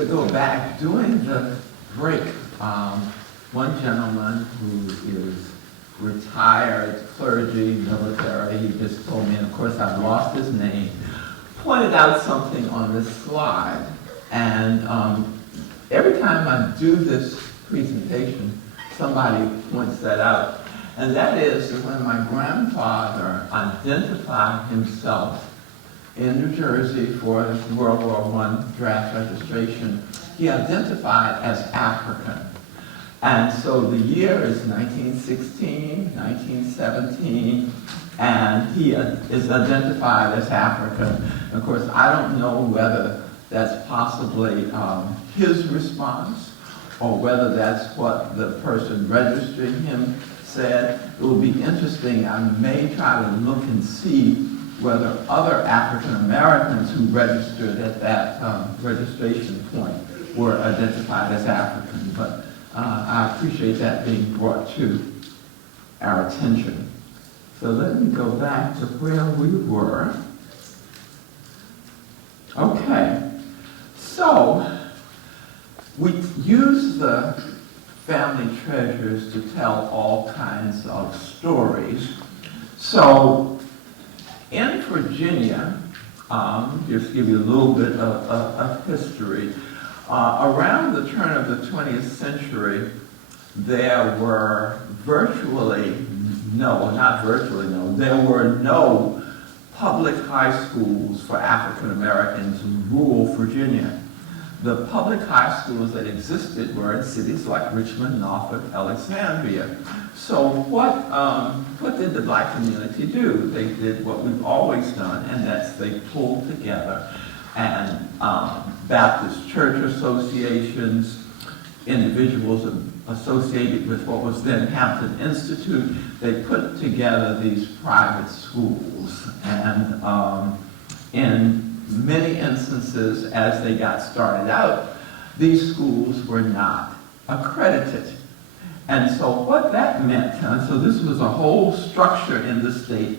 to go back during the break. One gentleman who is retired clergy, military, he just told me, and of course I've lost his name, pointed out something on this slide. And every time I do this presentation, somebody points that out. And that is that when my grandfather identified himself in New Jersey for his World War I draft registration, he identified as African. And so the year is 1916, 1917, and he is identified as African. Of course, I don't know whether that's possibly his response or whether that's what the person registering him said. It will be interesting. I may try to look and see whether other African Americans who registered at that registration point were identified as African. But I appreciate that being brought to our attention. So let me go back to where we were. Okay, so we use the family treasures to tell all kinds of stories. So in Virginia, just give you a little bit of history. Around the turn of the 20th century, there were there were no public high schools for African Americans in rural Virginia. The public high schools that existed were in cities like Richmond, Norfolk, Alexandria. So what did the black community do? They did what we've always done, and that's they pulled together and Baptist church associations, individuals associated with what was then Hampton Institute, they put together these private schools. And in many instances, as they got started out, these schools were not accredited. And so what that meant, so this was a whole structure in the state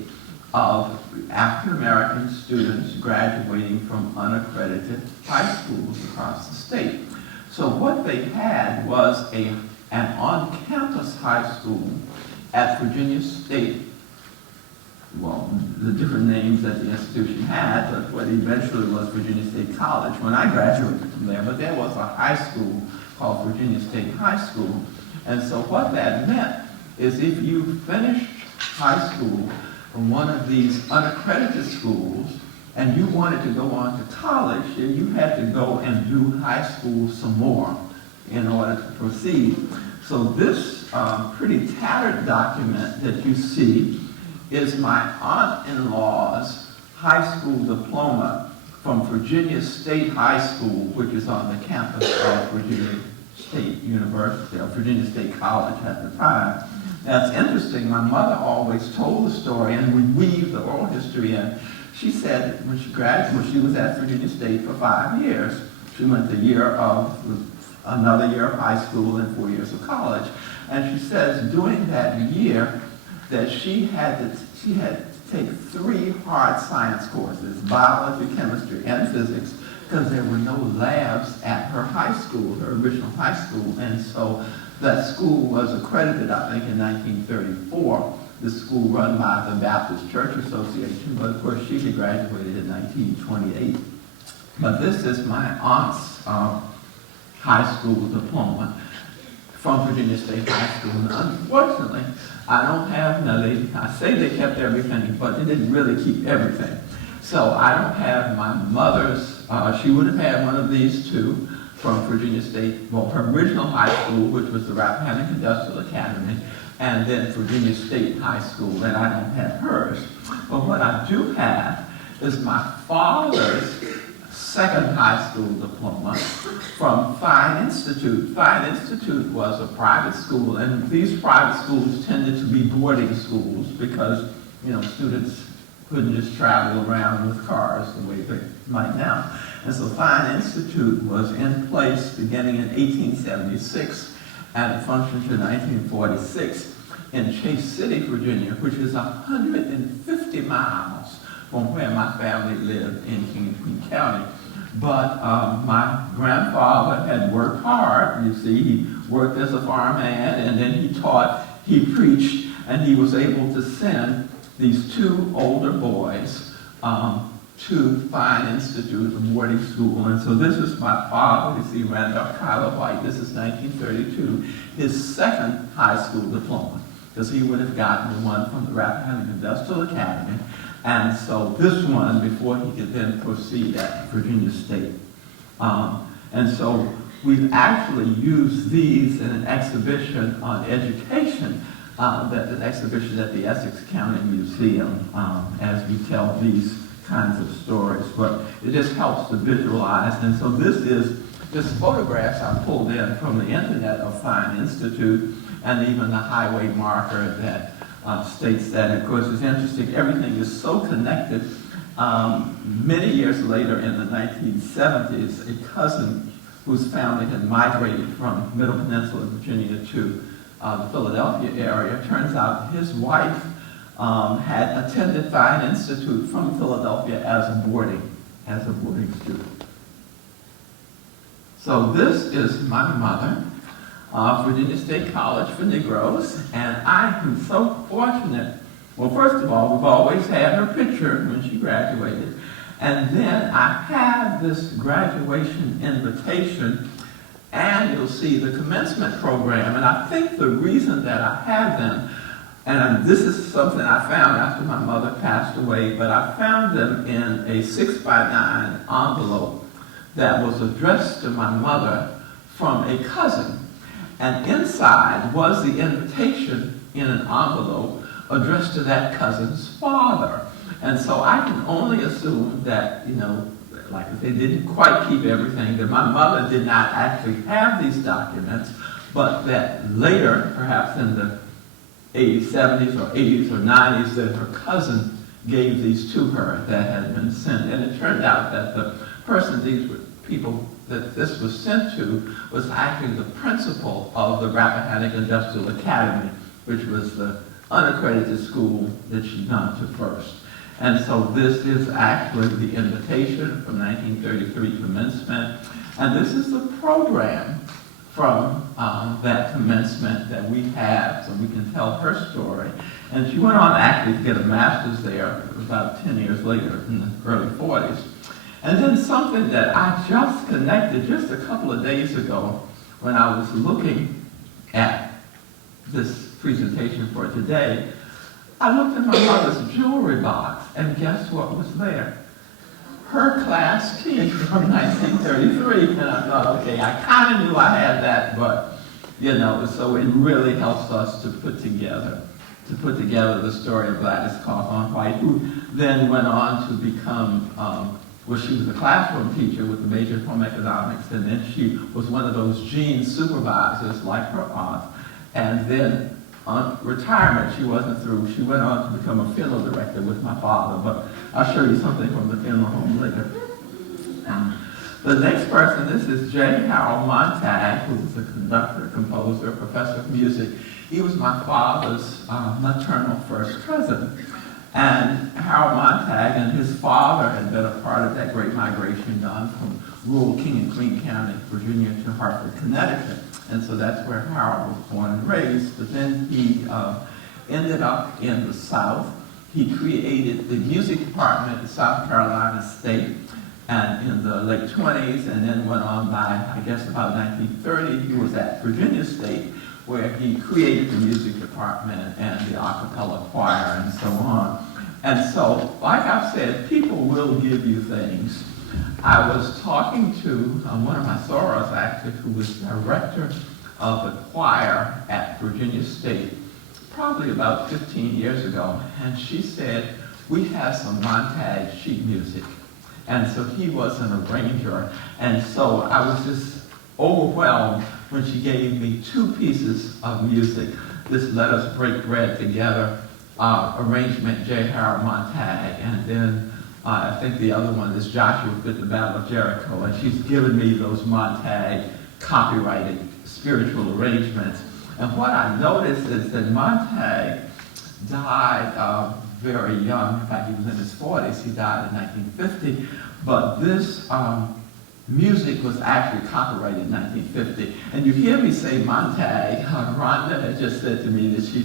of African American students graduating from unaccredited high schools across the state. So what they had was an on-campus high school at Virginia State. Well, the different names that the institution had, but what eventually was Virginia State College when I graduated from there. But there was a high school called Virginia State High School. And so what that meant is if you finished high school from one of these unaccredited schools and you wanted to go on to college, then you had to go and do high school some more in order to proceed. So this pretty tattered document that you see is my aunt-in-law's high school diploma from Virginia State High School, which is on the campus of Virginia State University, or Virginia State College at the time. Now it's interesting, my mother always told the story and would weave the oral history in. She said when she graduated, she was at Virginia State for 5 years. She went another year of high school and 4 years of college. And she says during that year that she had to take 3 hard science courses, biology, chemistry, and physics, because there were no labs at her high school, her original high school. And so that school was accredited, I think, in 1934. The school run by the Baptist Church Association, but of course she had graduated in 1928. But this is my aunt's high school diploma from Virginia State High School. And unfortunately, I don't have, I say they kept everything, but they didn't really keep everything. So I don't have my mother's, she would have had one of these too, from Virginia State, well, her original high school, which was the Rappahannock Industrial Academy, and then Virginia State High School, and I don't have hers. But what I do have is my father's second high school diploma from Fine Institute. Fine Institute was a private school, and these private schools tended to be boarding schools because, students couldn't just travel around with cars the way they might now. And so Fine Institute was in place beginning in 1876 and it functioned to 1946 in Chase City, Virginia, which is 150 miles from where my family lived in King and Queen County. But my grandfather had worked hard. You see, he worked as a farmhand, and then he taught, he preached, and he was able to send these two older boys to Fine Institute, a boarding school. And so this is my father. You see Randolph Kyler White. This is 1932, his second high school diploma, because he would have gotten the one from the Rappahannock Industrial Academy. And so this one before he could then proceed at Virginia State. And so we've actually used these in an exhibition on education, an exhibition at the Essex County Museum, as we tell these kinds of stories. But it just helps to visualize. And so this is just photographs I pulled in from the internet of Fine Institute, and even the highway marker that states that. And of course, it's interesting, everything is so connected. Many years later, in the 1970s, a cousin whose family had migrated from Middle Peninsula, Virginia, to the Philadelphia area, turns out his wife had attended Fine Institute from Philadelphia as a boarding student. So this is my mother, Virginia State College for Negroes, and I am so fortunate. Well, first of all, we've always had her picture when she graduated, and then I have this graduation invitation, and you'll see the commencement program, and I think the reason that I have them, and this is something I found after my mother passed away, but I found them in a 6x9 envelope that was addressed to my mother from a cousin. And inside was the invitation in an envelope addressed to that cousin's father. And so I can only assume that, like they didn't quite keep everything, that my mother did not actually have these documents, but that later, perhaps in the 80s, 70s, or 80s, or 90s, that her cousin gave these to her that had been sent. And it turned out that the person these were people that this was sent to was actually the principal of the Rappahannock Industrial Academy, which was the unaccredited school that she'd gone to first. And so this is actually the invitation from 1933 commencement. And this is the program from that commencement that we have, so we can tell her story. And she went on actually to get a master's there about 10 years later in the early 40s. And then something that I just connected just a couple of days ago when I was looking at this presentation for today, I looked at my mother's jewelry box, and guess what was there? Her class key from 1933. And I thought, okay, I kind of knew I had that, but, so it really helps us to put together the story of Gladys Cawthorn White, who then went on to become she was a classroom teacher with a major in home economics, and then she was one of those gene supervisors like her aunt. And then on retirement, she wasn't through. She went on to become a funeral director with my father, but I'll show you something from the funeral home later. The next person, this is J. Harold Montag, who was a conductor, composer, professor of music. He was my father's maternal first cousin. And Harold Montag and his father had been a part of that great migration done from rural King and Queen County, Virginia, to Hartford, Connecticut. And so that's where Harold was born and raised. But then he ended up in the South. He created the music department at South Carolina State and in the late 20s, and then went on by, I guess, about 1930. He was at Virginia State, where he created the music department and the a cappella choir and so on. And so, like I've said, people will give you things. I was talking to one of my sorors, actually, who was director of the choir at Virginia State, probably about 15 years ago, and she said, we have some Montag sheet music. And so he was an arranger, and so I was just overwhelmed when she gave me two pieces of music. This Let Us Break Bread Together arrangement, J. Harold Montag, and then I think the other one is Joshua Fit the Battle of Jericho, and she's given me those Montag copyrighted spiritual arrangements. And what I noticed is that Montag died very young. In fact, he was in his 40s. He died in 1950. But this music was actually copyrighted in 1950. And you hear me say Montag. Rhonda had just said to me that she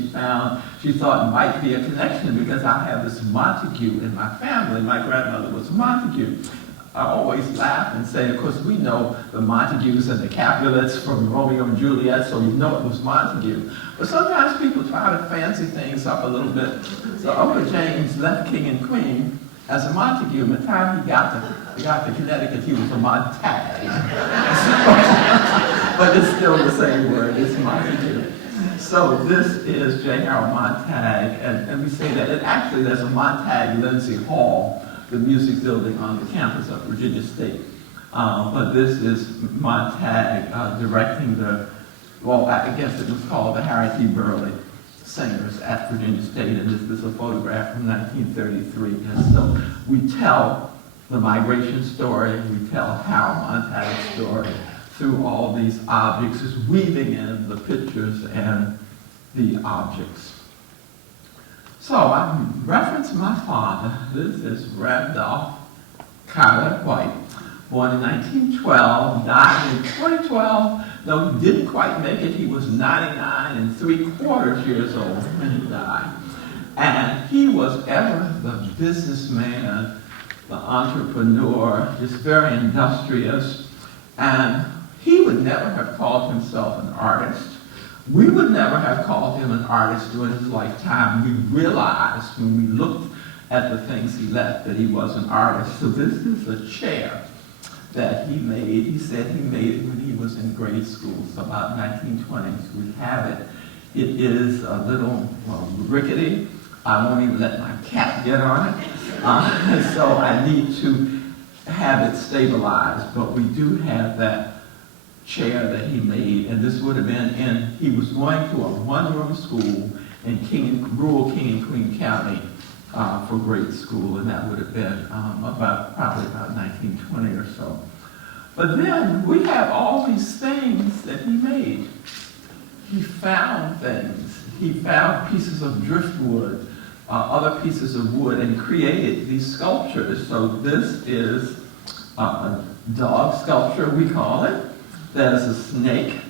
thought it might be a connection because I have this Montague in my family. My grandmother was Montague. I always laugh and say, of course, we know the Montagues and the Capulets from Romeo and Juliet, so we know it was Montague. But sometimes people try to fancy things up a little bit. So Uncle James left King and Queen as a Montague. By the time he got to Connecticut, he was a Montag. But it's still the same word, it's Montague. So this is J. Harold Montag, and we say that, and actually there's a Montag Lindsay Hall, the music building on the campus of Virginia State. But this is Montag directing I guess it was called the Harry T. Burleigh Singers at Virginia State, and this is a photograph from 1933. And so we tell the migration story, we tell Harold Montag's story through all these objects, just weaving in the pictures and the objects. So I reference my father. This is Randolph Carter White, born in 1912, died in 2012. Though he didn't quite make it, he was 99 3/4 years old when he died. And he was ever the businessman, the entrepreneur, just very industrious. And he would never have called himself an artist. We would never have called him an artist during his lifetime. We realized when we looked at the things he left that he was an artist. So this is a chair that he made. He said he made it when he was in grade school, so about 1920s. We have it. It is a little rickety. I won't even let my cat get on it. So I need to have it stabilized, but we do have that chair that he made, and this would have been he was going to a one-room school in rural King and Queen County for grade school, and that would have been probably about 1920 or so. But then we have all these things that he made. He found things. He found pieces of driftwood, other pieces of wood, and created these sculptures. So this is a dog sculpture, we call it. There's a snake,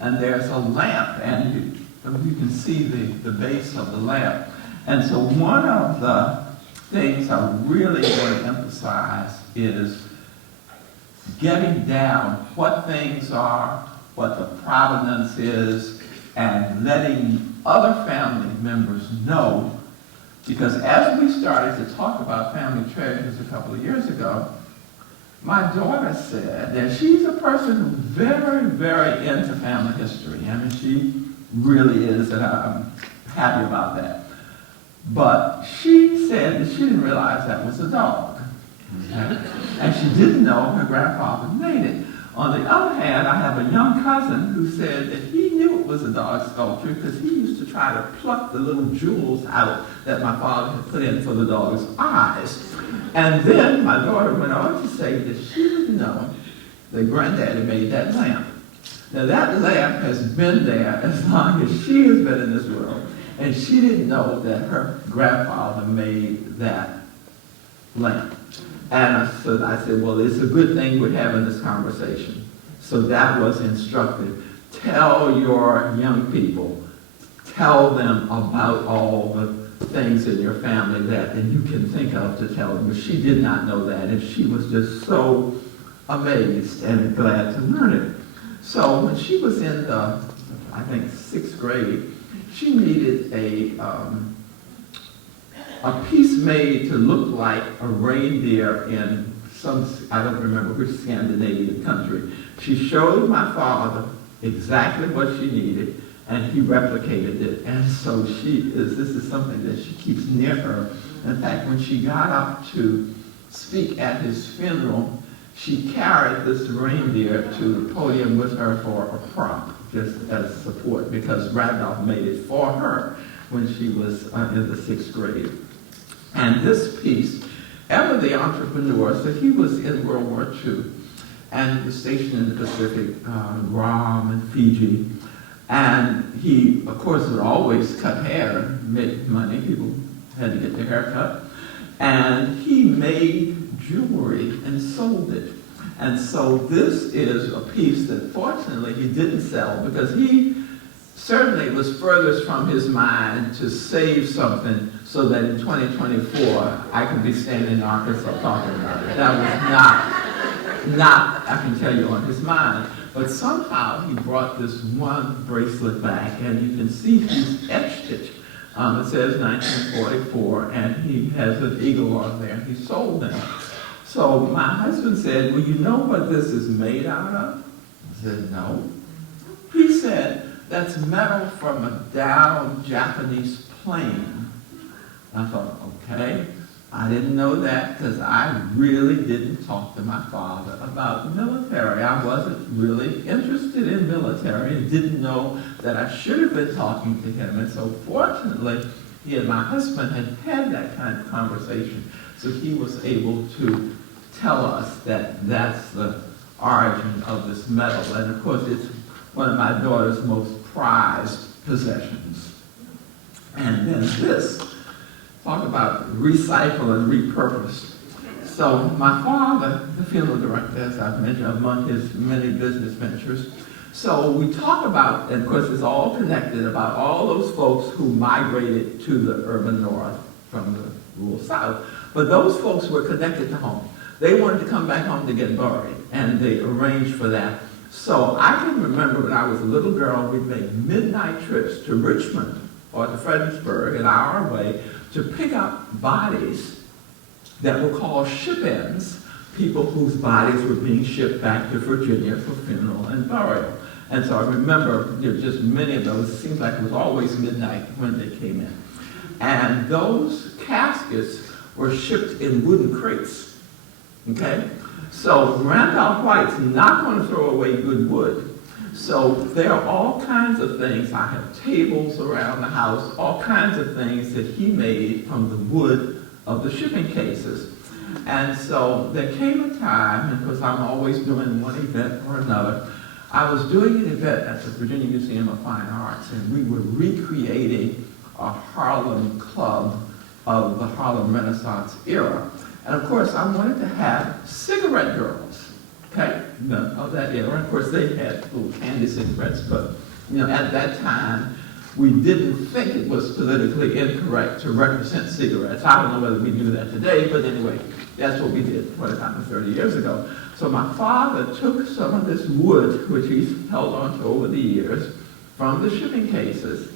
and there's a lamp, and you can see the base of the lamp. And so one of the things I really want to emphasize is getting down what things are, what the provenance is, and letting other family members know. Because as we started to talk about family treasures a couple of years ago, my daughter said that she's a person who's very, very into family history. I mean, she really is, and I'm happy about that. But she said that she didn't realize that was a dog. Okay? And she didn't know her grandfather made it. On the other hand, I have a young cousin who said that he knew it was a dog sculpture because he used to try to pluck the little jewels out that my father had put in for the dog's eyes. And then my daughter went on to say that she didn't know that Granddaddy made that lamp. Now that lamp has been there as long as she has been in this world, and she didn't know that her grandfather made that lamp. And I said, well, it's a good thing we're having this conversation. So that was instructive. Tell your young people, tell them about all the things in your family that you can think of to tell them. But she did not know that, and she was just so amazed and glad to learn it. So when she was in the, I think, 6th grade, she needed a piece made to look like a reindeer in some, I don't remember which Scandinavian country. She showed my father exactly what she needed, and he replicated it. And so this is something that she keeps near her. In fact, when she got up to speak at his funeral, she carried this reindeer to the podium with her for a prop, just as support, because Randolph made it for her when she was in the 6th grade. And this piece, ever the entrepreneur, so he was in World War II, and he was stationed in the Pacific, Guam and Fiji. And he, of course, would always cut hair and make money. People had to get their hair cut. And he made jewelry and sold it. And so this is a piece that fortunately he didn't sell, because he certainly was furthest from his mind to save something so that in 2024 I could be standing in Arkansas talking about it. That was not, I can tell you, on his mind. But somehow he brought this one bracelet back, and you can see he's etched it. It says 1944, and he has an eagle on there, and he sold them. So my husband said, well, you know what this is made out of? I said, no. He said, that's metal from a downed Japanese plane. I thought, okay. I didn't know that because I really didn't talk to my father about military. I wasn't really interested in military and didn't know that I should have been talking to him. And so fortunately, he and my husband had had that kind of conversation. So he was able to tell us that that's the origin of this metal. And of course, it's one of my daughter's most prized possessions. And then this. Talk about recycle and repurpose. So my father, the funeral director, as I've mentioned, among his many business ventures. So we talk about, and of course it's all connected, about all those folks who migrated to the urban north from the rural south. But those folks were connected to home. They wanted to come back home to get buried, and they arranged for that. So I can remember when I was a little girl, we'd make midnight trips to Richmond or to Fredericksburg, an hour away, to pick up bodies that were called ship-ins, people whose bodies were being shipped back to Virginia for funeral and burial. And so I remember just many of those. It seems like it was always midnight when they came in. And those caskets were shipped in wooden crates, okay? So Randolph White's not going to throw away good wood. So there are all kinds of things. I have tables around the house, all kinds of things that he made from the wood of the shipping cases. And so there came a time, and because I'm always doing one event or another, I was doing an event at the Virginia Museum of Fine Arts, and we were recreating a Harlem club of the Harlem Renaissance era. And of course, I wanted to have cigarette girls. Okay, of that era. Of course, they had little candy cigarettes, but at that time, we didn't think it was politically incorrect to represent cigarettes. I don't know whether we do that today, but anyway, that's what we did 25 or 30 years ago. So my father took some of this wood, which he's held on to over the years, from the shipping cases,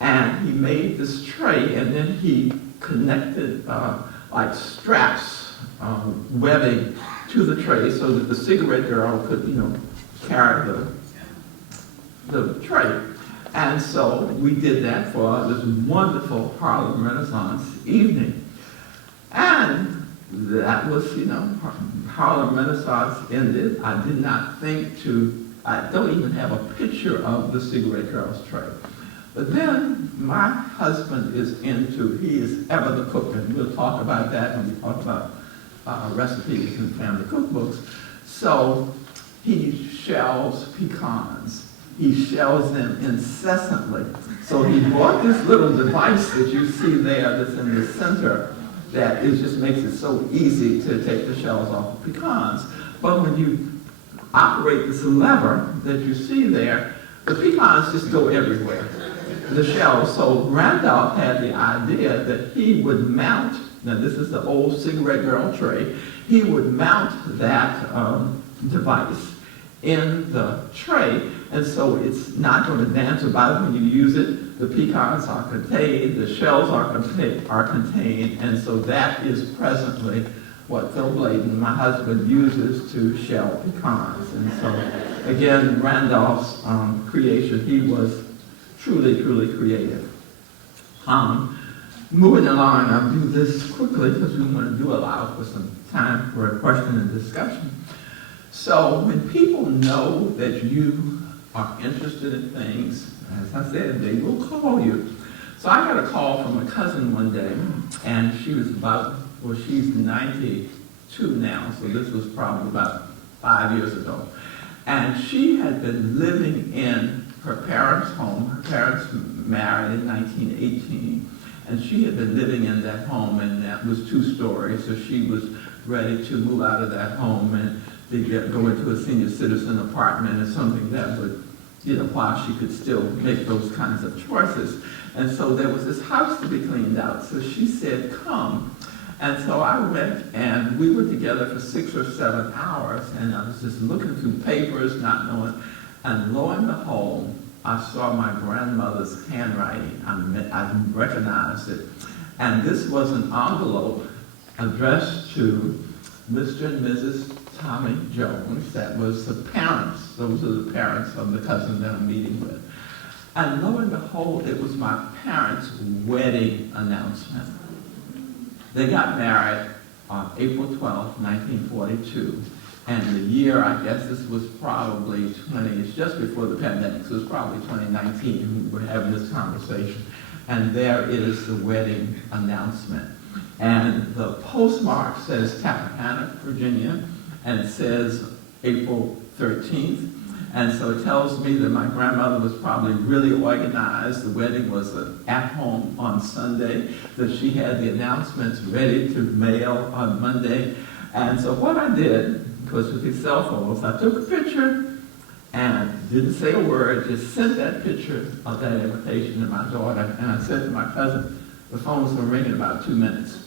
and he made this tray, and then he connected like straps, webbing to the tray so that the cigarette girl could, carry the tray. And so we did that for this wonderful Harlem Renaissance evening. And that was, Harlem Renaissance ended. I did not think I don't even have a picture of the cigarette girl's tray. But then my husband he is ever the cook, and we'll talk about that when we talk about recipes and family cookbooks. So he shells pecans. He shells them incessantly. So he bought this little device that you see there that's in the center that just makes it so easy to take the shells off of pecans. But when you operate this lever that you see there, the pecans just go everywhere, the shells. So Randolph had the idea that he would mount, now this is the old cigarette girl tray, he would mount that device in the tray, and so it's not going to dance about when you use it. The pecans are contained, the shells are contained, and so that is presently what Phil Bladen, my husband, uses to shell pecans. And so, again, Randolph's creation, he was truly, truly creative. Moving along, I'll do this quickly because we want to allow for some time for a question and discussion. So when people know that you are interested in things, as I said, they will call you. So I got a call from a cousin one day, and she was she's 92 now, so this was probably about 5 years ago. And she had been living in her parents' home. Her parents married in 1918, and she had been living in that home, and that was 2 stories, so she was ready to move out of that home and go into a senior citizen apartment or something that would, while she could still make those kinds of choices. And so there was this house to be cleaned out. So she said, come. And so I went, and we were together for 6 or 7 hours, and I was just looking through papers, not knowing. And lo and behold, I saw my grandmother's handwriting. I recognized it. And this was an envelope addressed to Mr. and Mrs. Tommy Jones. That was the parents. Those are the parents of the cousin that I'm meeting with. And lo and behold, it was my parents' wedding announcement. They got married on April 12, 1942. And the year, I guess this was probably it's just before the pandemic, so it was probably 2019 we were having this conversation. And there is the wedding announcement. And the postmark says Tappahannock, Virginia, and it says April 13th. And so it tells me that my grandmother was probably really organized. The wedding was at home on Sunday, that she had the announcements ready to mail on Monday. And so what I did, because with these cell phones, I took a picture and didn't say a word, just sent that picture of that invitation to my daughter. And I said to my cousin, the phone's going to ring in about 2 minutes.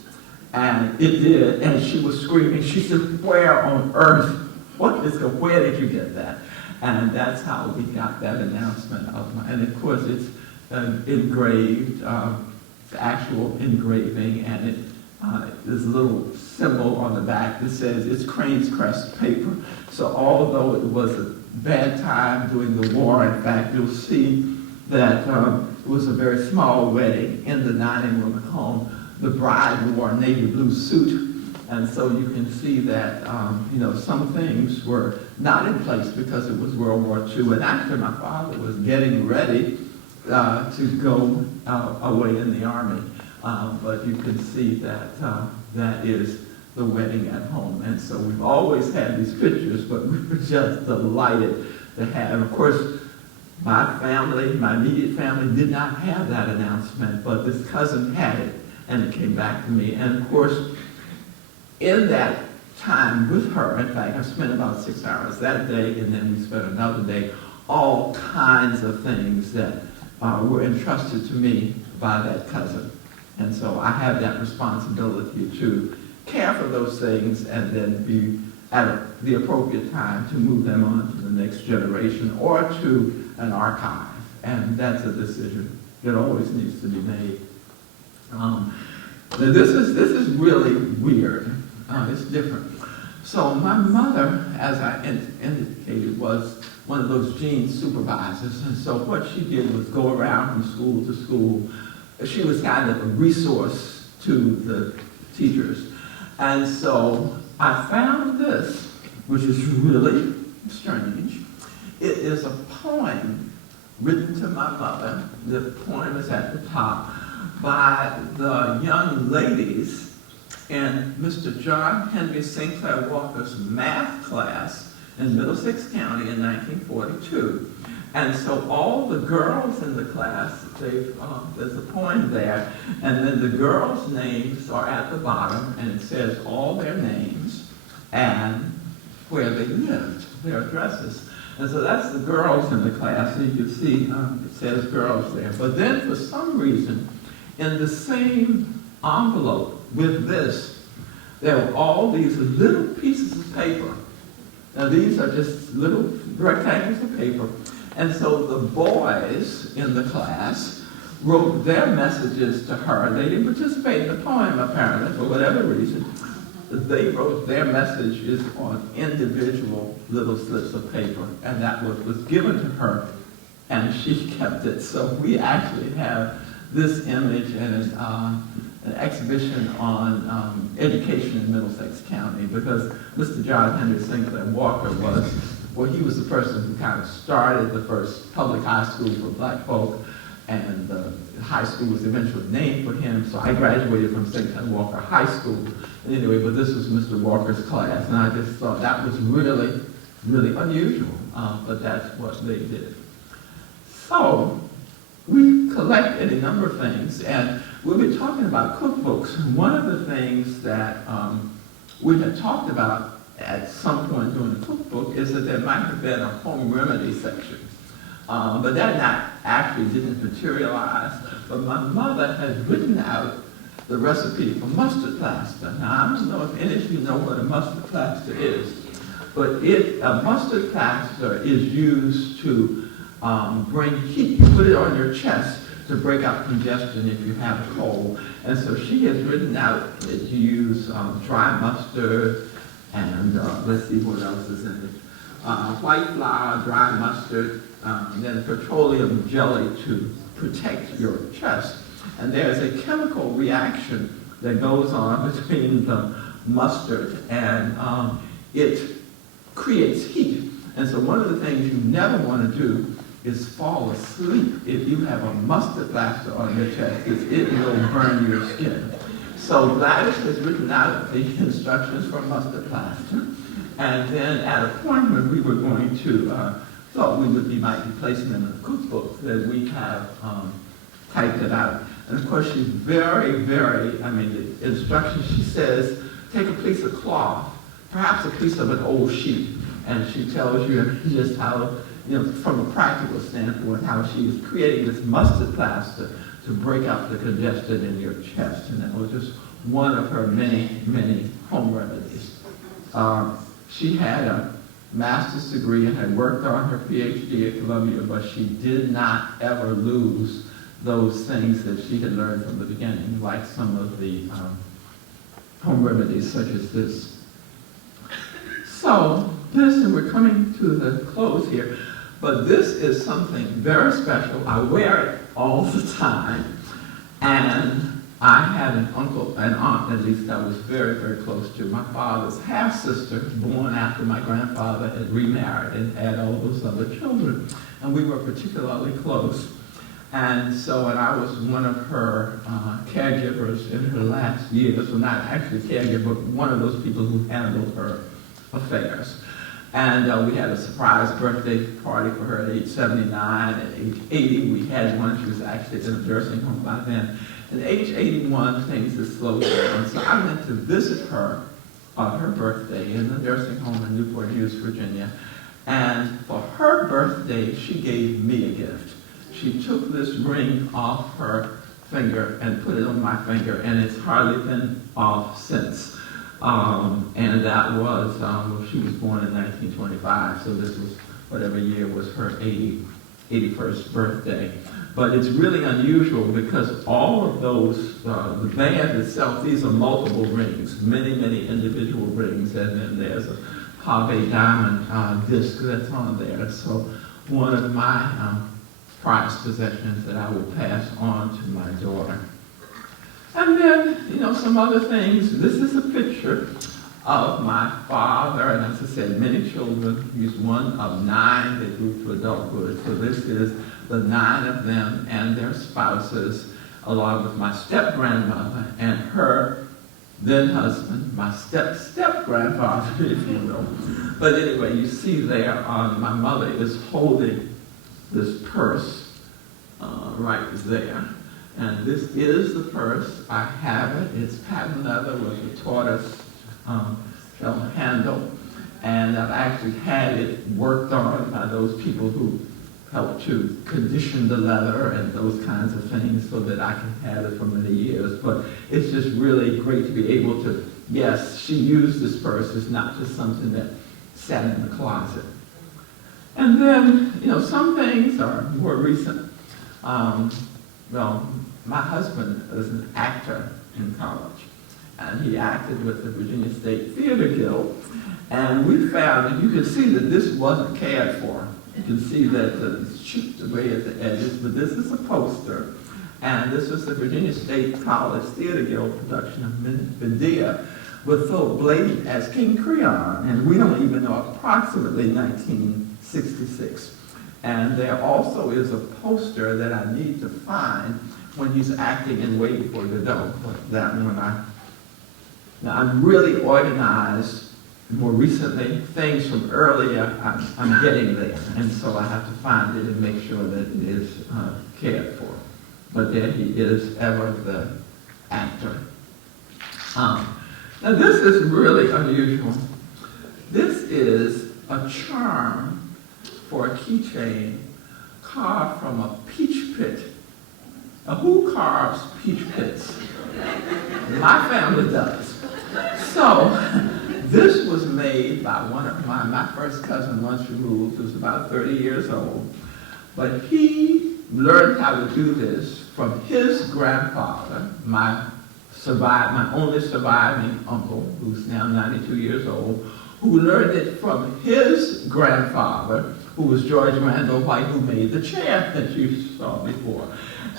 And it did, and she was screaming. She said, where on earth? Where did you get that? And that's how we got that announcement and of course it's engraved, it's actual engraving, and there's a little symbol on the back that says it's Crane's Crest paper. So although it was a bad time during the war, in fact, you'll see that it was a very small wedding in the dining room at home. The bride wore a navy blue suit. And so you can see that, some things were not in place because it was World War II. And actually, my father was getting ready to go away in the Army. But you can see that that is the wedding at home. And so we've always had these pictures, but we were just delighted to have. Of course, my family, my immediate family, did not have that announcement, but this cousin had it, and it came back to me. And of course, in that time with her, in fact, I spent about 6 hours that day, and then we spent another day, all kinds of things that were entrusted to me by that cousin. And so I have that responsibility to care for those things and then be at the appropriate time to move them on to the next generation or to an archive. And that's a decision that always needs to be made. This is really weird. It's different. So my mother, as I indicated, was one of those gene supervisors. And so what she did was go around from school to school. She was kind of a resource to the teachers. And so I found this, which is really strange. It is a poem written to my mother. The poem is at the top by the young ladies in Mr. John Henry Sinclair Walker's math class in Middlesex County in 1942. And so all the girls in the class, there's a poem there, and then the girls' names are at the bottom, and it says all their names and where they lived, their addresses. And so that's the girls in the class, and you can see it says girls there. But then for some reason, in the same envelope with this, there were all these little pieces of paper. Now these are just little rectangles of paper. And so the boys in the class wrote their messages to her. They didn't participate in the poem, apparently, for whatever reason. They wrote their messages on individual little slips of paper, and that was given to her, and she kept it. So we actually have this image and an exhibition on education in Middlesex County, because Mr. John Henry Sinclair Walker he was the person who kind of started the first public high school for black folk, and the high school was eventually named for him. So I graduated from Sinclair Walker High School. Anyway, but this was Mr. Walker's class, and I just thought that was really, really unusual, but that's what they did. So we collected a number of things, and we'll be talking about cookbooks. One of the things that we had talked about at some point during the cookbook is that there might have been a home remedy section. But that actually didn't materialize. But my mother has written out the recipe for mustard plaster. Now, I don't know if any of you know what a mustard plaster is, but a mustard plaster is used to bring heat. You put it on your chest to break out congestion if you have a cold. And so she has written out that you use dry mustard and let's see what else is in it. White flour, dry mustard, and then petroleum jelly to protect your chest. And there's a chemical reaction that goes on between the mustard and it creates heat. And so one of the things you never want to do is fall asleep if you have a mustard plaster on your chest, because it will burn your skin. So Gladys has written out the instructions for mustard plaster. And then at a point when we were going to, thought we might be placing them in a cookbook, that we have typed it out. And of course she's very, the instructions, she says, take a piece of cloth, perhaps a piece of an old sheet, and she tells you just how, from a practical standpoint, how she is creating this mustard plaster to break out the congestion in your chest. And that was just one of her many, many home remedies. She had a master's degree and had worked on her PhD at Columbia, but she did not ever lose those things that she had learned from the beginning, like some of the home remedies such as this. So, listen, we're coming to the close here, but this is something very special. I wear it all the time, and I had an uncle, an aunt at least, I was very, very close to. My father's half-sister, born after my grandfather had remarried and had all those other children, and we were particularly close. And I was one of her caregivers in her last years, well, not actually caregiver, but one of those people who handled her affairs. And we had a surprise birthday party for her at age 79. At age 80, we had one. She was actually in a nursing home by then. At age 81, things had slowed down. So I went to visit her on her birthday in the nursing home in Newport News, Virginia. And for her birthday, she gave me a gift. She took this ring off her finger and put it on my finger, and it's hardly been off since. And that was, she was born in 1925, so this was whatever year was her 81st birthday. But it's really unusual because all of those, the band itself, these are multiple rings, many, many individual rings, and then there's a pave diamond disc that's on there. So one of my prized possessions that I will pass on to my daughter. And then, some other things. This is a picture of my father, and as I said, many children. He's one of 9 that grew to adulthood. So this is the 9 of them and their spouses, along with my step-grandmother and her then-husband, my step-grandfather, if you will. But anyway, you see there, my mother is holding this purse right there. And this is the purse. I have it. It's patent leather with a tortoise shell handle. And I've actually had it worked on by those people who help to condition the leather and those kinds of things so that I can have it for many years. But it's just really great to be able to, yes, she used this purse. It's not just something that sat in the closet. And then, some things are more recent. My husband was an actor in college, and he acted with the Virginia State Theater Guild, and we found, and you can see that this wasn't cared for. You can see that it's chipped away at the edges, but this is a poster, and this was the Virginia State College Theater Guild production of Medea with Philip Blady as King Creon, and we don't even know approximately 1966. And there also is a poster that I need to find when he's acting in Waiting for Godot. That one now I'm really organized more recently. Things from earlier, I'm getting there. And so I have to find it and make sure that it is cared for. But there he is, ever the actor. Now this is really unusual. This is a charm for a keychain carved from a peach pit. Now, who carves peach pits? My family does. So, this was made by one of my first cousin once removed, who was about 30 years old. But he learned how to do this from his grandfather, my only surviving uncle, who's now 92 years old, who learned it from his grandfather, who was George Randall White, who made the chair that you saw before.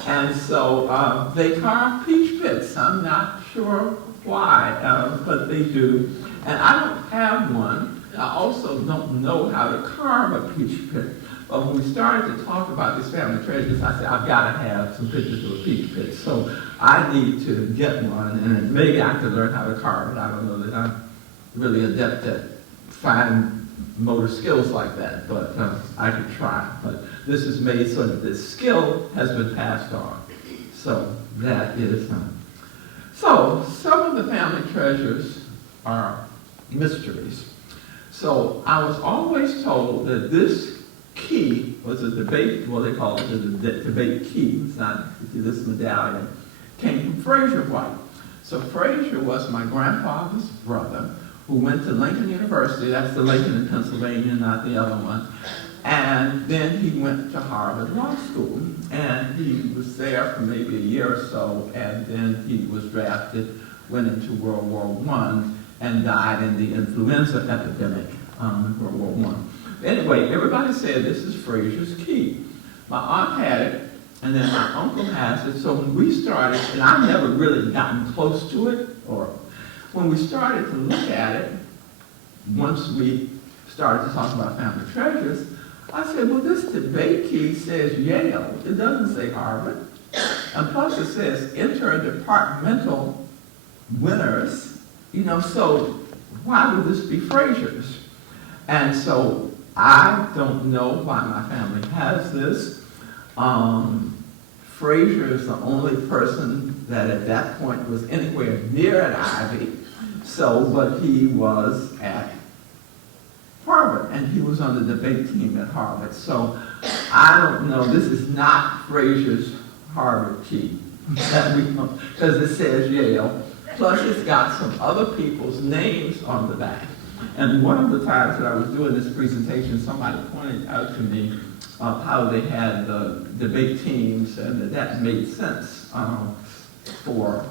And so they carve peach pits. I'm not sure why, but they do. And I don't have one. I also don't know how to carve a peach pit. But when we started to talk about these family treasures, I said, I've got to have some pictures of a peach pit. So I need to get one, and maybe I could learn how to carve it. I don't know that I'm really adept at fine motor skills like that, but I could try. But this is made so that this skill has been passed on. So that is... So some of the family treasures are mysteries. So I was always told that this key was a debate, well, they call it the debate key. It's not this medallion. Came from Fraser White. So Fraser was my grandfather's brother who went to Lincoln University. That's the Lincoln in Pennsylvania, not the other one. And then he went to Harvard Law School. And he was there for maybe a year or so, and then he was drafted, went into World War I, and died in the influenza epidemic in World War I. Anyway, everybody said this is Fraser's key. My aunt had it, and then my uncle has it. So when we started, and I've never really gotten close to it, or when we started to look at it, once we started to talk about family treasures, I said, well, this debate key says Yale. It doesn't say Harvard. And plus it says interdepartmental winners, so why would this be Fraser's? And so I don't know why my family has this. Fraser is the only person that at that point was anywhere near at Ivy. So, but he was at Harvard, and he was on the debate team at Harvard. So I don't know. This is not Fraser's Harvard key that we know, because it says Yale. Plus, it's got some other people's names on the back. And one of the times that I was doing this presentation, somebody pointed out to me how they had the debate teams, and that made sense for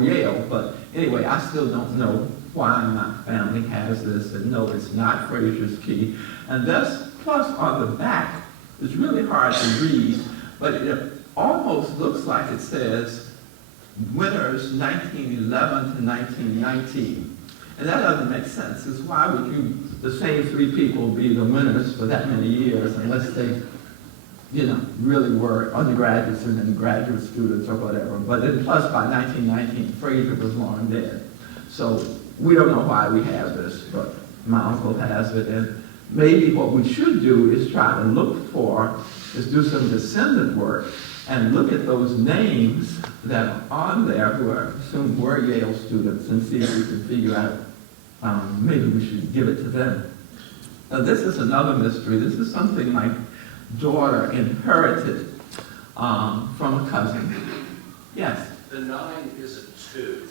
Yale. But anyway, I still don't know why my family has this, and no, it's not Fraser's key. And thus, plus on the back, it's really hard to read, but it almost looks like it says winners 1911 to 1919. And that doesn't make sense. It's why would the same three people be the winners for that many years unless they, really were undergraduates and then graduate students or whatever. But then plus by 1919, Fraser was long dead. So we don't know why we have this, but my uncle has it. And maybe what we should do is try to do some descendant work and look at those names that are on there who I assume were Yale students and see if we can figure out maybe we should give it to them. Now, this is another mystery. This is something my daughter inherited from a cousin. Yes? The 9 is a 2,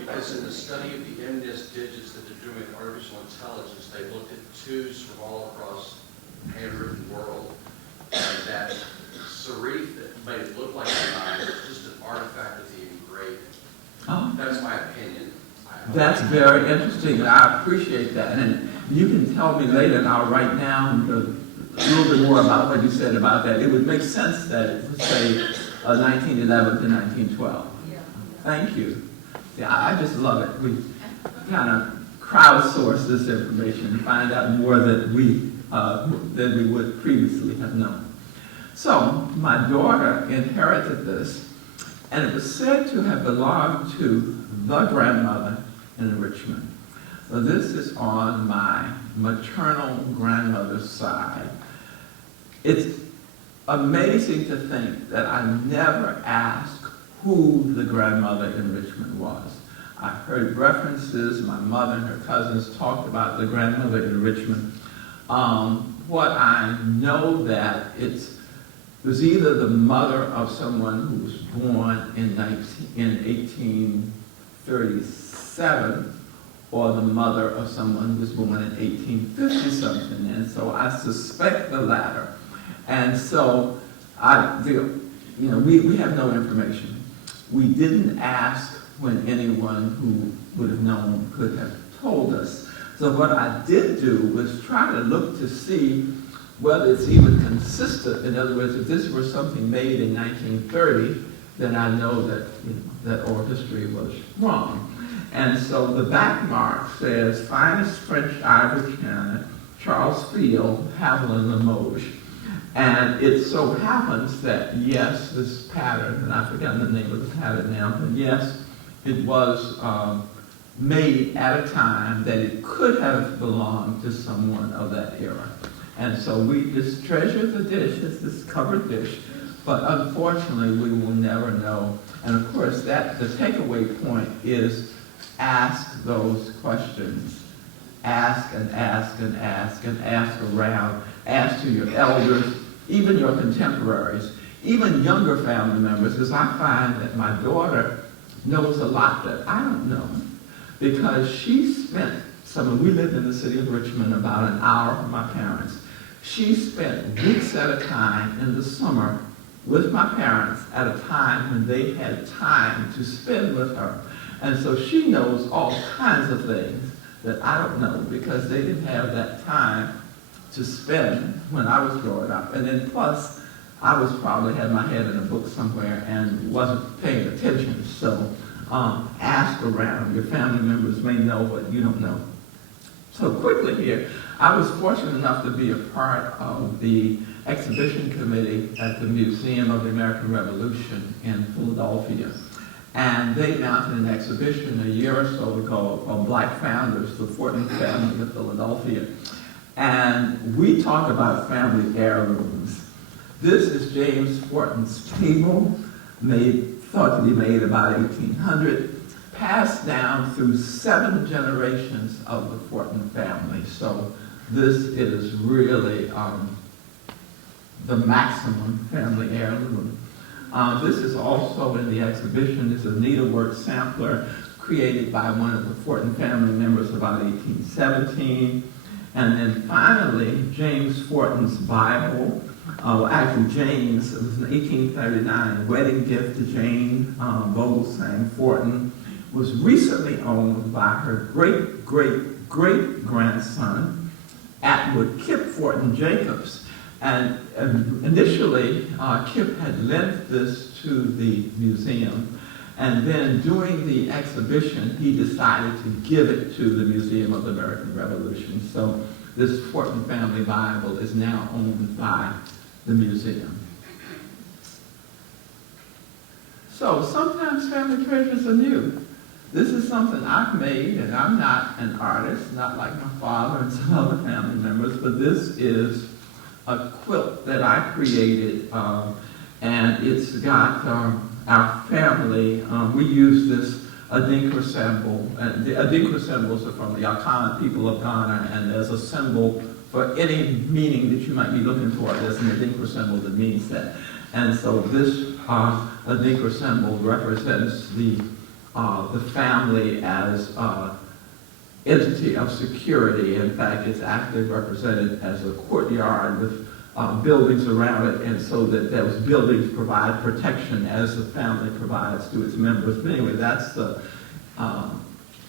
because in the study of the MNIST digits that they're doing with artificial intelligence, they looked at 2s from all across the handwritten world, and that serif that made it look like a 9 is just an artifact of the engraving. Oh. That's my opinion. That's very interesting, and I appreciate that. And you can tell me later, and I'll write down a little bit more about what you said about that. It would make sense that it would say 1911 to 1912. Yeah. Thank you. Yeah, I just love it. We kind of crowdsource this information and find out more than we would previously have known. So my daughter inherited this, and it was said to have belonged to the grandmother in Richmond. So this is on my maternal grandmother's side. It's amazing to think that I never asked who the grandmother in Richmond was. I heard references. My mother and her cousins talked about the grandmother in Richmond. What I know that it was either the mother of someone who was born in 1837 or the mother of someone who was born in 1850 something. And so I suspect the latter. And so we have no information. We didn't ask when anyone who would have known could have told us. So what I did do was try to look to see whether it's even consistent. In other words, if this were something made in 1930, then I know that that oral history was wrong. And so the back mark says, finest French ivory cabinet, Charles Field, Haviland, Limoges. And it so happens that, yes, this pattern, and I've forgotten the name of the pattern now, but yes, it was made at a time that it could have belonged to someone of that era. And so we just treasure the dish, it's this covered dish, but unfortunately we will never know. And of course, the takeaway point is ask those questions. Ask and ask and ask and ask around. Ask to your elders, even your contemporaries, even younger family members, because I find that my daughter knows a lot that I don't know, because she spent we lived in the city of Richmond about an hour from my parents. She spent weeks at a time in the summer with my parents at a time when they had time to spend with her. And so she knows all kinds of things that I don't know because they didn't have that time to spend when I was growing up. And then plus, I was probably had my head in a book somewhere and wasn't paying attention. So ask around. Your family members may know what you don't know. So quickly here, I was fortunate enough to be a part of the exhibition committee at the Museum of the American Revolution in Philadelphia. And they mounted an exhibition a year or so ago called Black Founders, the Fortin family of Philadelphia. And we talk about family heirlooms. This is James Fortin's table, thought to be made about 1800, passed down through 7 generations of the Fortin family. So this is really the maximum family heirloom. This is also in the exhibition. It's a needlework sampler created by one of the Fortin family members about 1817. And then finally, James Fortin's Bible. Actually, James, it was an 1839 wedding gift to Jane Vogelsang Fortin, was recently owned by her great-great-great-grandson, Atwood Kip Fortin Jacobs. And initially, Kip had lent this to the museum, and then during the exhibition, he decided to give it to the Museum of the American Revolution. So this Fortin family Bible is now owned by the museum. So sometimes family treasures are new. This is something I've made, and I'm not an artist, not like my father and some other family members, but this is a quilt that I created, and it's got our family. We use this Adinkra symbol, and the Adinkra symbols are from the Akana people of Ghana, and there's a symbol for any meaning that you might be looking for. There's an Adinkra symbol that means that. And so this Adinkra symbol represents the family as entity of security. In fact, it's actually represented as a courtyard with buildings around it, and so that those buildings provide protection as the family provides to its members. But anyway, that's the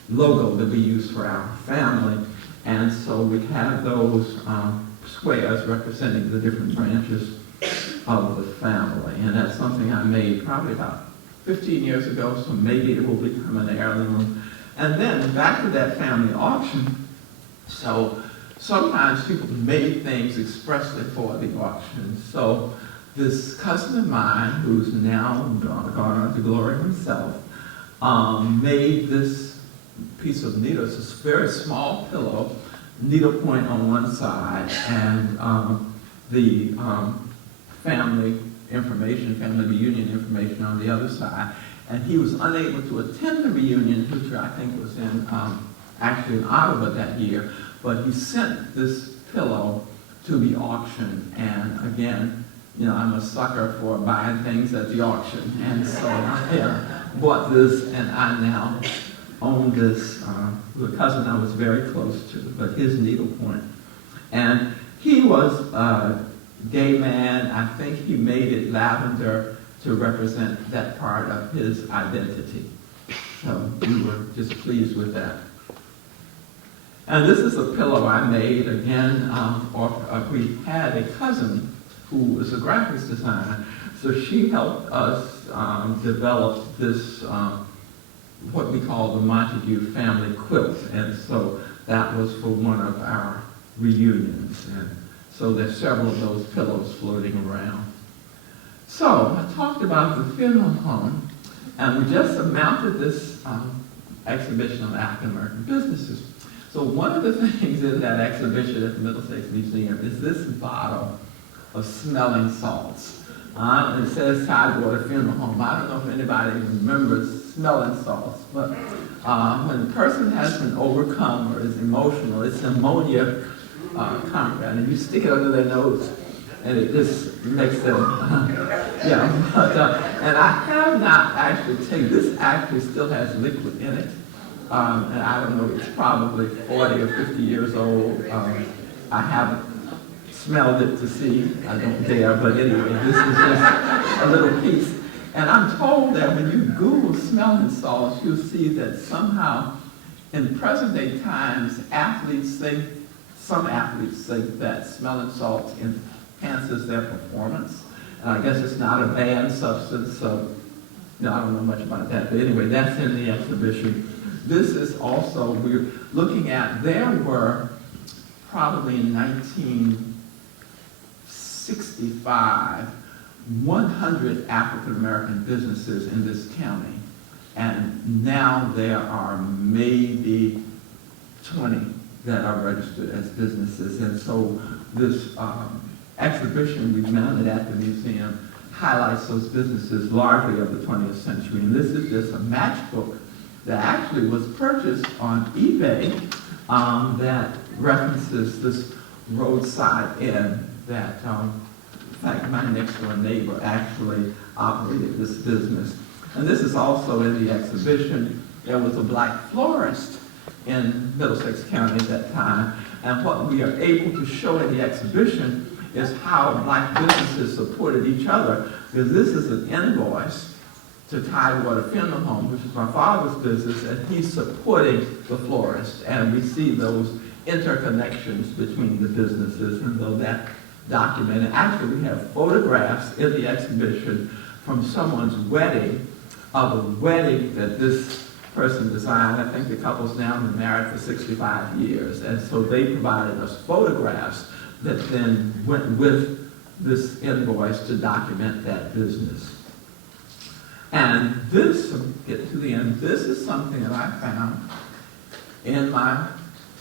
logo that we use for our family. And so we have those squares representing the different branches of the family. And that's something I made probably about 15 years ago, so maybe it will become an heirloom. And then back to that family auction. So sometimes people made things expressly for the auction. So this cousin of mine, who's now gone on to glory himself, made this piece of needle. It's a very small pillow, needle point on one side, and the family information, family reunion information on the other side. and he was unable to attend the reunion, which I think was in actually in Ottawa that year, but he sent this pillow to the auction, and again, you know, I'm a sucker for buying things at the auction, and so I bought this, and I now own this with a cousin I was very close to, but his needlepoint. And he was a gay man. I think he made it lavender to represent that part of his identity. So we were just pleased with that. And this is a pillow I made, again, we had a cousin who was a graphics designer, so she helped us develop this, what we call the Montague family quilt, and so that was for one of our reunions, and so there's several of those pillows floating around. So I talked about the funeral home, and we just mounted this exhibition of African American businesses. So one of the things in that exhibition at the Middlesex Museum is this bottle of smelling salts. It says Tidewater Funeral Home. I don't know if anybody remembers smelling salts, but when a person has been overcome or is emotional, it's ammonia compound, and you stick it under their nose, and it just makes them, yeah. But, and I have not actually taken, this actually still has liquid in it. And I don't know, it's probably 40 or 50 years old. I haven't smelled it to see, I don't dare, but anyway, this is just a little piece. And I'm told that when you Google smelling salts, you'll see that somehow in present day times, some athletes think that smelling salts enhances their performance. And I guess it's not a banned substance, so no, I don't know much about that. But anyway, that's in the exhibition. This is also, we're looking at, there were probably in 1965, 100 African-American businesses in this county. And now there are maybe 20 that are registered as businesses. And so this exhibition we mounted at the museum highlights those businesses largely of the 20th century. And this is just a matchbook that actually was purchased on eBay that references this roadside inn that, in fact, my next door neighbor actually operated this business. And this is also in the exhibition. There was a black florist in Middlesex County at that time. And what we are able to show in the exhibition is how black businesses supported each other, because this is an invoice to Tidewater Funeral Home, which is my father's business, and he's supporting the florist. And we see those interconnections between the businesses, and though that documented. Actually, we have photographs in the exhibition from someone's wedding, of a wedding that this person designed. I think the couple's now been married for 65 years. And so they provided us photographs that then went with this invoice to document that business. And this, get to the end, this is something that I found in my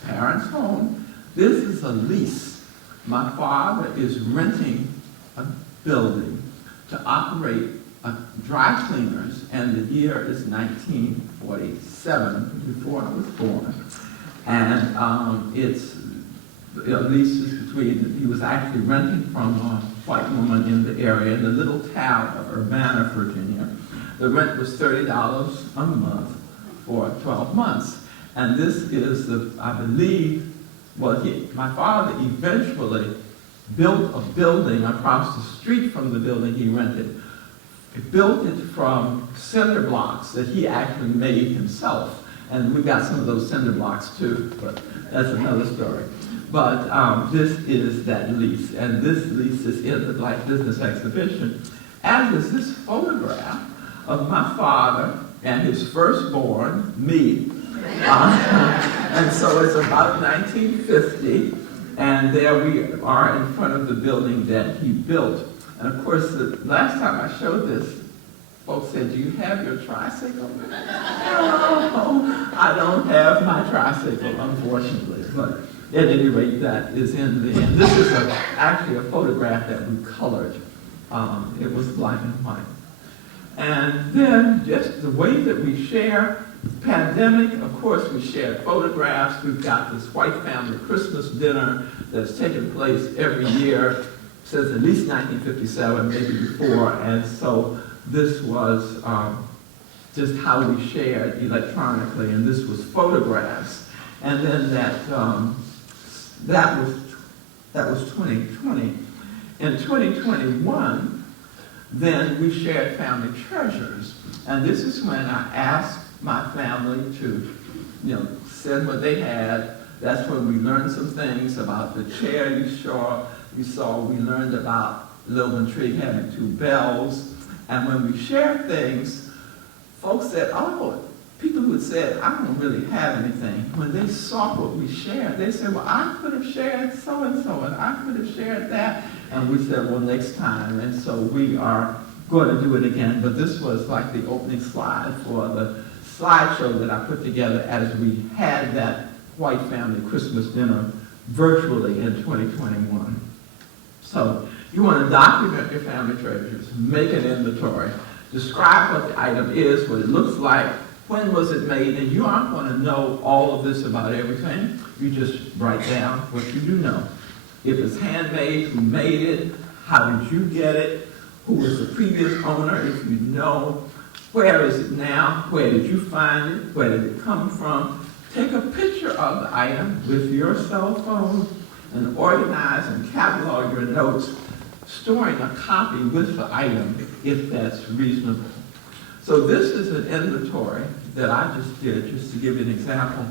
parents' home. This is a lease. My father is renting a building to operate dry cleaners, and the year is 1947, before I was born. And it's leases between, he was actually renting from a white woman in the area, in the little town of Urbana, Virginia. The rent was $30 a month for 12 months. And this is, I believe, well, my father eventually built a building across the street from the building he rented. He built it from cinder blocks that he actually made himself. And we've got some of those cinder blocks too, but that's another story. But this is that lease, and this lease is in the Black Business Exhibition, as is this photograph of my father and his firstborn, me. And so it's about 1950, and there we are in front of the building that he built. And of course, the last time I showed this, folks said, "Do you have your tricycle?" No, I don't have my tricycle, unfortunately. But at any rate, that is in the end. This is actually a photograph that we colored. It was black and white. And then just the way that we share, pandemic, of course, we share photographs. We've got this white family Christmas dinner that's taken place every year since at least 1957, maybe before. And so this was just how we shared electronically, and this was photographs. And then that was 2020. In 2021, then we shared family treasures. And this is when I asked my family to, send what they had. That's when we learned some things about the chair you saw. We learned about Lilburn Tree having 2 bells. And when we shared things, folks said, oh, people who had said, I don't really have anything, when they saw what we shared, they said, well, I could have shared so-and-so, and I could have shared that. And we said, well, next time. And so we are going to do it again. But this was like the opening slide for the slideshow that I put together as we had that white family Christmas dinner virtually in 2021. So you want to document your family treasures, make an inventory, describe what the item is, what it looks like, when was it made, and you aren't going to know all of this about everything. You just write down what you do know. If it's handmade, who made it, how did you get it, who was the previous owner, if you know, where is it now, where did you find it, where did it come from. Take a picture of the item with your cell phone and organize and catalog your notes, storing a copy with the item if that's reasonable. So this is an inventory that I just did, just to give you an example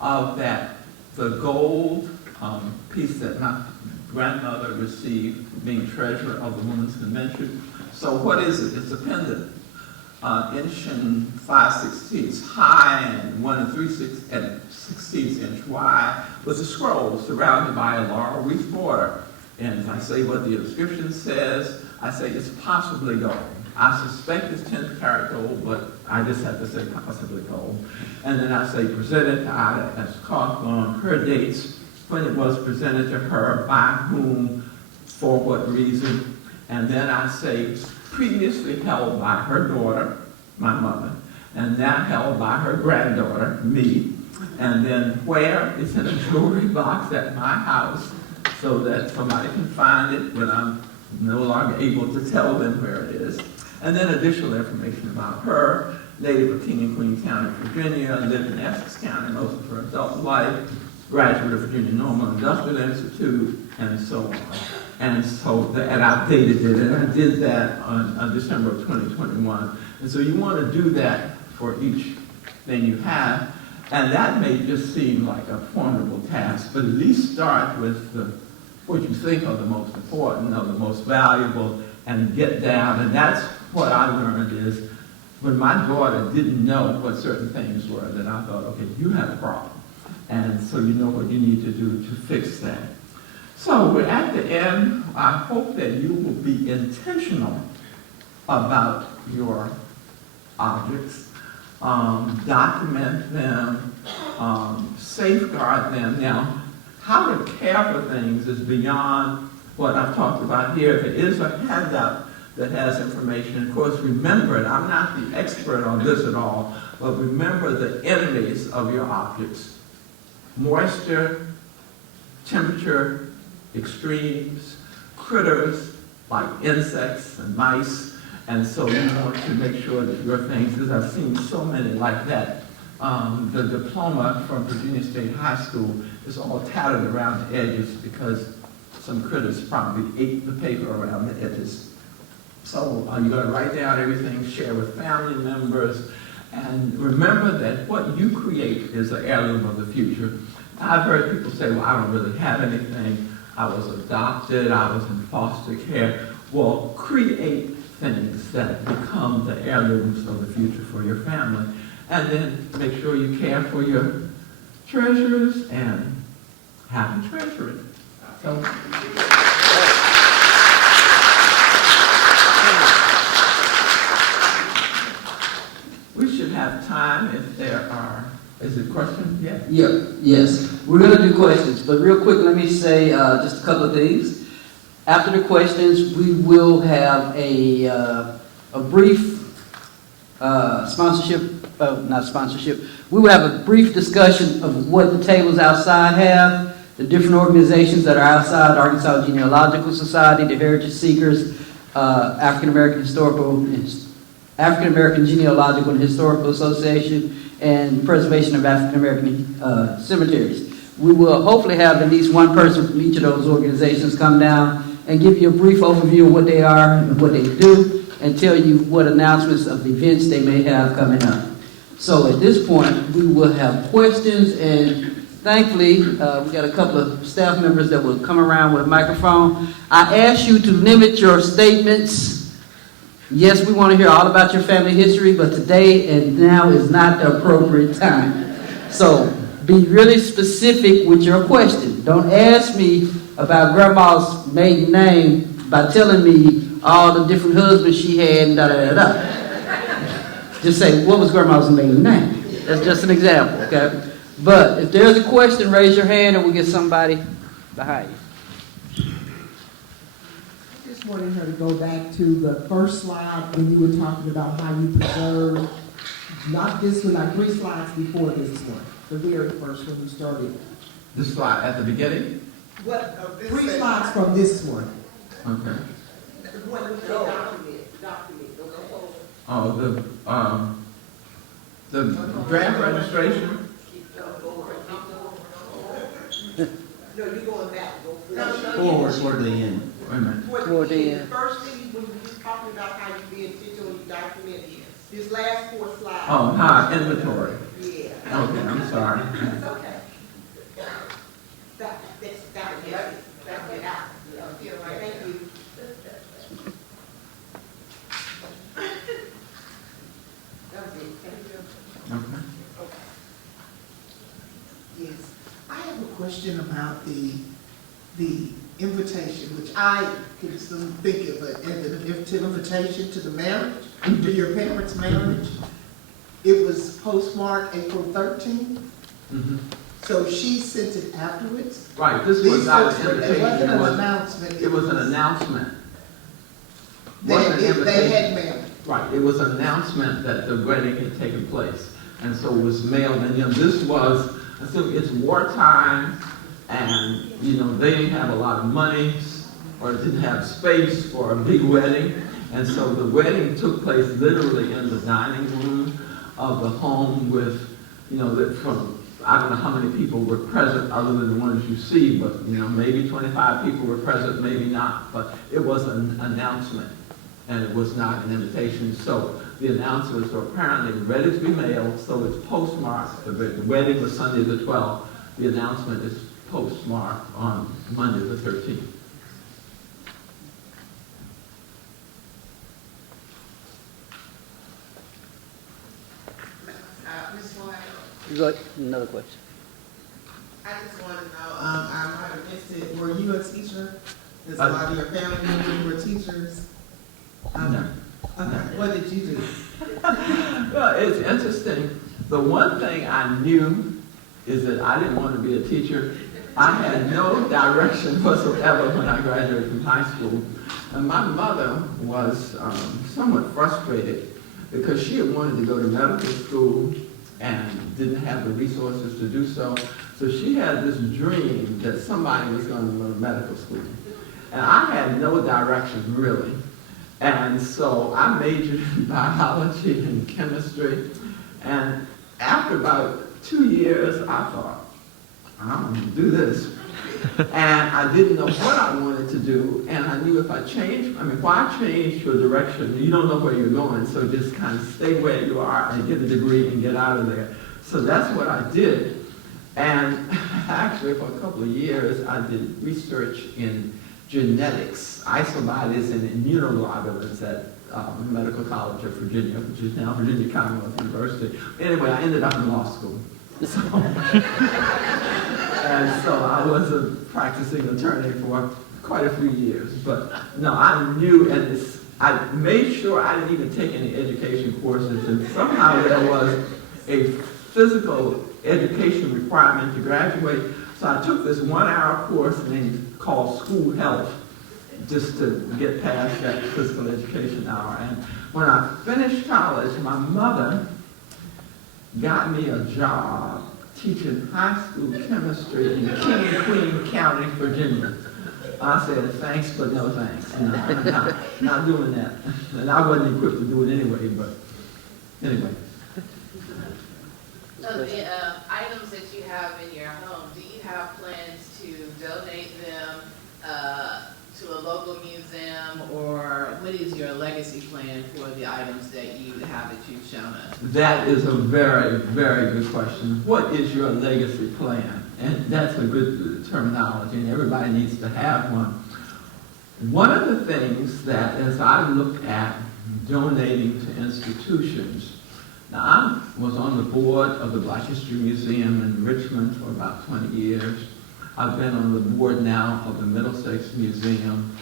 of that, the gold piece that my grandmother received being treasurer of the Women's Convention. So what is it? It's a pendant, inch and 5/16 high and 1 3/16 inch wide, with a scroll surrounded by a laurel wreath border. And I say what the inscription says. I say it's possibly gold. I suspect it's 10 karat gold, but I just have to say possibly gold. And then I say presented to Ida as Cawthorn, her dates, when it was presented to her, by whom, for what reason. And then I say previously held by her daughter, my mother, and now held by her granddaughter, me. And then where? It's in a jewelry box at my house so that somebody can find it when I'm no longer able to tell them where it is. And then additional information about her, native of King and Queen County, Virginia, lived in Essex County most of her adult life, graduate of Virginia Normal Industrial Institute, and so on. And so, and I dated it, and I did that on December of 2021. And so you want to do that for each thing you have, and that may just seem like a formidable task, but at least start with what you think are the most important, or the most valuable, and get down. And that's what I learned is when my daughter didn't know what certain things were, then I thought, okay, you have a problem. And so you know what you need to do to fix that. So we're at the end. I hope that you will be intentional about your objects, document them, safeguard them. Now, how to care for things is beyond what I've talked about here. There is a handout that has information. Of course, remember, and I'm not the expert on this at all, but remember the enemies of your objects: moisture, temperature, extremes, critters like insects and mice. And so you want to make sure that your things, because I've seen so many like that. The diploma from Virginia State High School is all tattered around the edges because some critters probably ate the paper around the edges. So you're going to write down everything, share with family members, and remember that what you create is an heirloom of the future. I've heard people say, well, I don't really have anything. I was adopted. I was in foster care. Well, create things that become the heirlooms of the future for your family. And then make sure you care for your treasures and have them treasure it. So, we should have time if there are. Is it questions? Yeah. Yes. We're going to do questions, but real quick, let me say just a couple of things. After the questions, we will have a brief not sponsorship. We will have a brief discussion of what the tables outside have, the different organizations that are outside, the Arkansas Genealogical Society, the Heritage Seekers, African American Genealogical and Historical Association, and Preservation of African American Cemeteries. We will hopefully have at least one person from each of those organizations come down and give you a brief overview of what they are and what they do, and tell you what announcements of events they may have coming up. So at this point, we will have questions, and thankfully, we got a couple of staff members that will come around with a microphone. I ask you to limit your statements. Yes, we want to hear all about your family history, but today and now is not the appropriate time. So be really specific with your question. Don't ask me about grandma's maiden name by telling me all the different husbands she had and da-da-da-da. Just say, what was grandma's maiden name? That's just an example, okay? But if there's a question, raise your hand and we'll get somebody behind you. I just wanted her to go back to the first slide when you were talking about how you preserve, not this one, like 3 slides before this one, the very first when you started. This slide at the beginning? What? 3 slides from this one. Okay. Oh, the draft registration? No, you're going back. Forward toward the end. Wait a minute. Toward the end. First thing, when you were talking about how you be intentional, you document this last 4 slides. Oh, inventory. Yeah. Okay, I'm sorry. That's okay. That was it. Thank you. That was it. Thank you. Okay. Yes, I have a question about the invitation, which I can still think of it as an invitation to the marriage, to your parents' marriage. It was postmarked April 13th, Mm-hmm. so she sent it afterwards. Right, this These was not folks an were- It wasn't invitation, an announcement. it was an announcement. They Wasn't an they invitation. had mailed. Right, it was an announcement that the wedding had taken place, and so it was mailed, and this was, so it's wartime, and, they didn't have a lot of money, or didn't have space for a big wedding, and so the wedding took place literally in the dining room of the home with, I don't know how many people were present other than the ones you see, but, maybe 25 people were present, maybe not, but it was an announcement, and it was not an invitation. So the announcements were apparently ready to be mailed, so it's postmarked. The wedding was Sunday the 12th. The announcement is postmarked on Monday the 13th. Ms. White, You got another question? I just want to know, I might have missed it, were you a teacher? Is a lot of your family members were teachers? No. Okay, what did you do? Well, it's interesting. The one thing I knew is that I didn't want to be a teacher. I had no direction whatsoever when I graduated from high school. And my mother was somewhat frustrated because she had wanted to go to medical school and didn't have the resources to do so. So she had this dream that somebody was going to go to medical school. And I had no direction, really. And so I majored in biology and chemistry. And after about 2 years, I thought, I'm going to do this. And I didn't know what I wanted to do. And I knew if I changed, why change your direction? You don't know where you're going, so just kind of stay where you are and get a degree and get out of there. So that's what I did. And actually, for a couple of years, I did research in genetics, isobodies and immunoglobulins at Medical College of Virginia, which is now Virginia Commonwealth University. Anyway, I ended up in law school. So, and so I was a practicing attorney for quite a few years. But no, I knew, and I made sure I didn't even take any education courses, and somehow there was a physical education requirement to graduate. So I took this 1-hour course called School Health, just to get past that physical education hour. And when I finished college, my mother got me a job teaching high school chemistry in King and Queen County, Virginia. I said, thanks, but no thanks. No, I'm not doing that. And I wasn't equipped to do it anyway, but anyway. So the items that you have in your home, do you have plans to donate them to a local museum, or what is your legacy plan for the items that you have that you've shown us? That is a very, very good question. What is your legacy plan? And that's a good terminology, and everybody needs to have one. One of the things that, as I look at donating to institutions, now I was on the board of the Black History Museum in Richmond for about 20 years. I've been on the board now of the Middlesex Museum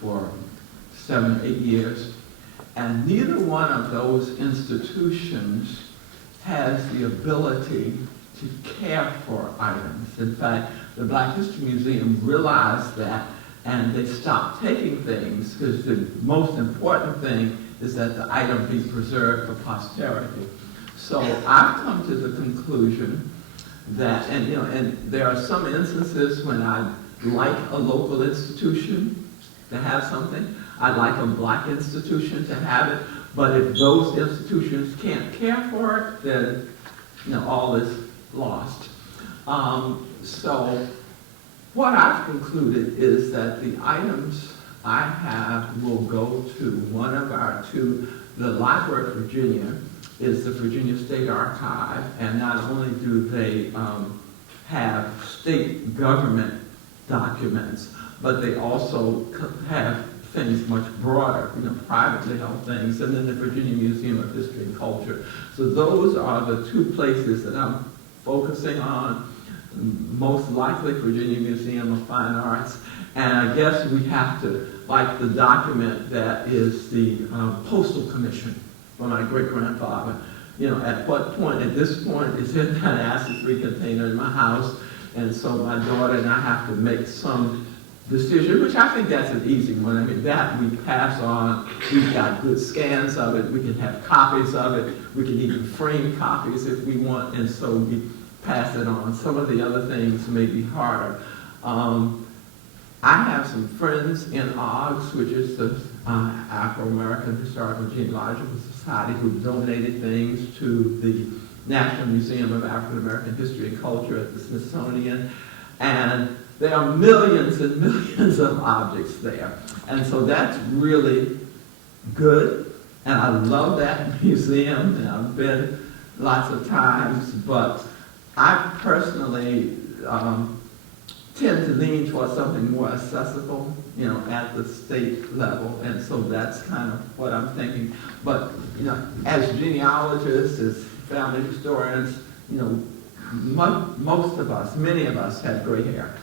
for 7 or 8 years. And neither one of those institutions has the ability to care for items. In fact, the Black History Museum realized that, and they stopped taking things because the most important thing is that the item be preserved for posterity. So I've come to the conclusion that, and there are some instances when I like a local institution to have something. I'd like a Black institution to have it, but if those institutions can't care for it, then all is lost. So what I've concluded is that the items I have will go to one of our two. The Library of Virginia is the Virginia State Archive, and not only do they have state government documents, but they also have things much broader, privately held things, and then the Virginia Museum of History and Culture. So those are the two places that I'm focusing on. Most likely Virginia Museum of Fine Arts, and I guess we have to, like the document that is the Postal Commission for my great-grandfather, at what point, at this point, is in that acid-free container in my house, and so my daughter and I have to make some decision, which I think that's an easy one. I mean, that we pass on. We've got good scans of it. We can have copies of it. We can even frame copies if we want, and so we pass it on. Some of the other things may be harder. I have some friends in OGS, which is the Afro-American Historical Genealogical Society, who donated things to the National Museum of African American History and Culture at the Smithsonian, and there are millions and millions of objects there. And so that's really good, and I love that museum, and I've been lots of times, but I personally tend to lean towards something more accessible, at the state level, and so that's kind of what I'm thinking. But, as genealogists, as family historians, most of us, many of us have gray hair.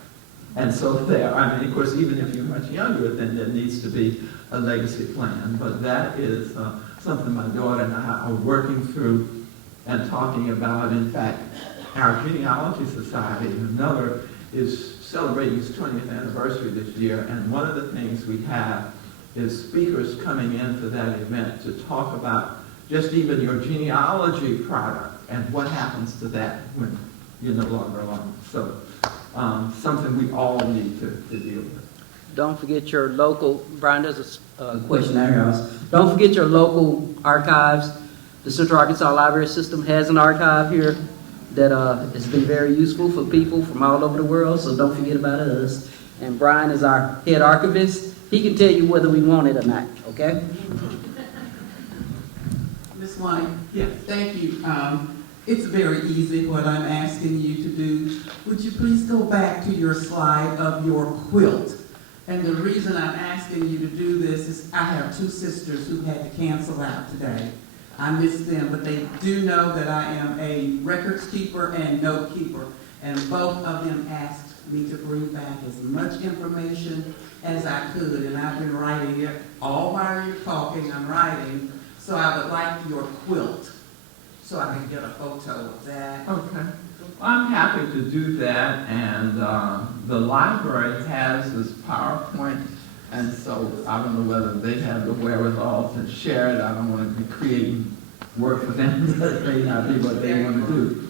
And so of course, even if you're much younger, then there needs to be a legacy plan. But that is something my daughter and I are working through and talking about. In fact, our Genealogy Society, another, is celebrating its 20th anniversary this year, and one of the things we have is speakers coming into that event to talk about just even your genealogy product and what happens to that when you're no longer alone. So something we all need to deal with. Don't forget your local, Brian, there's a question out here. Don't forget your local archives. The Central Arkansas Library System has an archive here that has been very useful for people from all over the world, so don't forget about us. And Brian is our head archivist. He can tell you whether we want it or not, okay? Ms. White? Yes. Thank you. It's very easy what I'm asking you to do. Would you please go back to your slide of your quilt? And the reason I'm asking you to do this is I have two sisters who had to cancel out today. I miss them, but they do know that I am a records keeper and note keeper. And both of them asked me to bring back as much information as I could. And I've been writing it all while you're talking, I'm writing. So I would like your quilt so I can get a photo of that. Okay. I'm happy to do that, and the library has this PowerPoint And so I don't know whether they have the wherewithal to share it. I don't want to be creating work for them that may not be what they want to do.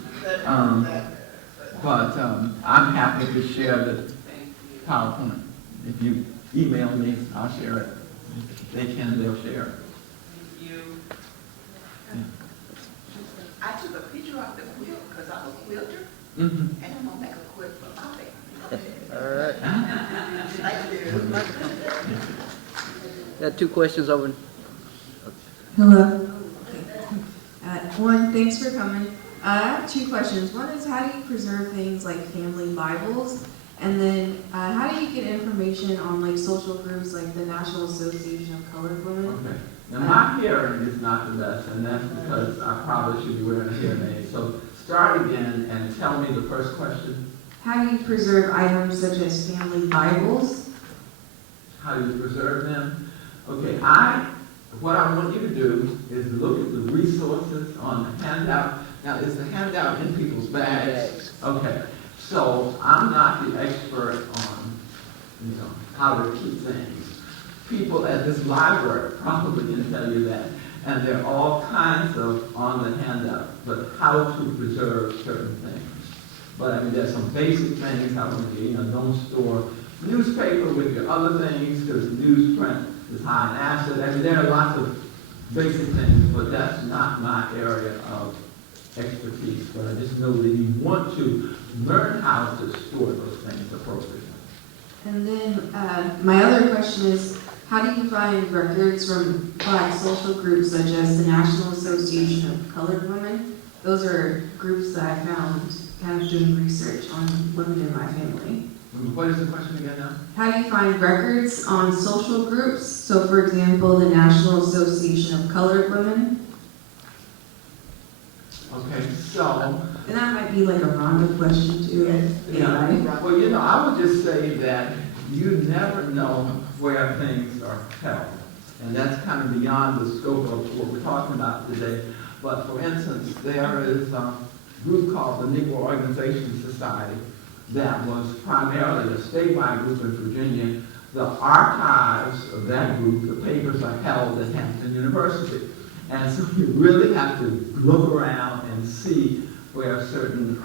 But I'm happy to share the PowerPoint. If you email me, I'll share it. If they can, they'll share it. I took a picture of the quilt because I'm a quilter, Mm-hmm. and I'm gonna make a quilt for my family. All right. Thank you. Got two questions over. Hello. One, thanks for coming. I have two questions. One is, how do you preserve things like family Bibles? And then, how do you get information on like social groups like the National Association of Colored Women? Okay. Now my hearing is not the best, and that's because I probably should be wearing a hearing aid. So start again and tell me the first question. How do you preserve items such as family Bibles? How do you preserve them? Okay, what I want you to do is look at the resources on the handout. Now, is the handout in people's bags? Okay, so I'm not the expert on, how to keep things. People at this library probably can tell you that. And there are all kinds of on the handout, but how to preserve certain things. But I mean, there's some basic things. I want you to, don't store newspaper with your other things because newsprint is high in acid. I mean, there are lots of basic things, but that's not my area of expertise. But I just know that you want to learn how to store those things appropriately. And then, my other question is, how do you find records from Black social groups such as the National Association of Colored Women? Those are groups that I found kind of doing research on women in my family. What is the question again now? How do you find records on social groups? So, for example, the National Association of Colored Women. Okay, so... And that might be like a Rhonda question too. Yeah. Well, I would just say that you never know where things are held. And that's kind of beyond the scope of what we're talking about today. But for instance, there is a group called the Negro Organization Society that was primarily a statewide group in Virginia. The archives of that group, the papers are held at Hampton University. And so you really have to look around and see where certain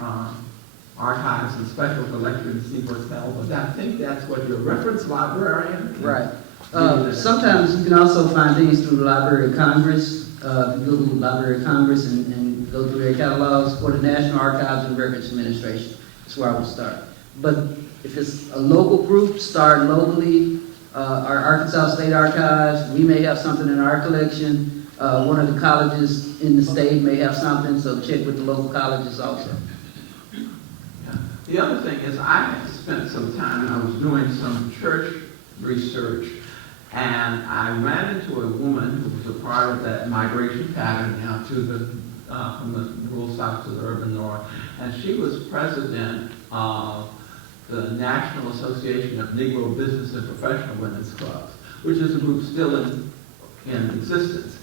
archives and special collections see what's held. But I think that's what your reference librarian can Right. do. Sometimes you can also find things through the Library of Congress. You go to the Library of Congress and go through their catalogs, or the National Archives and Records Administration. That's where I would start. But if it's a local group, start locally. Our Arkansas State Archives, we may have something in our collection. One of the colleges in the state may have something, so check with the local colleges also. Yeah. The other thing is I had spent some time, I was doing some church research, and I ran into a woman who was a part of that migration pattern now to from the rural south to the urban north, and she was president of the National Association of Negro Business and Professional Women's Clubs, which is a group still in existence.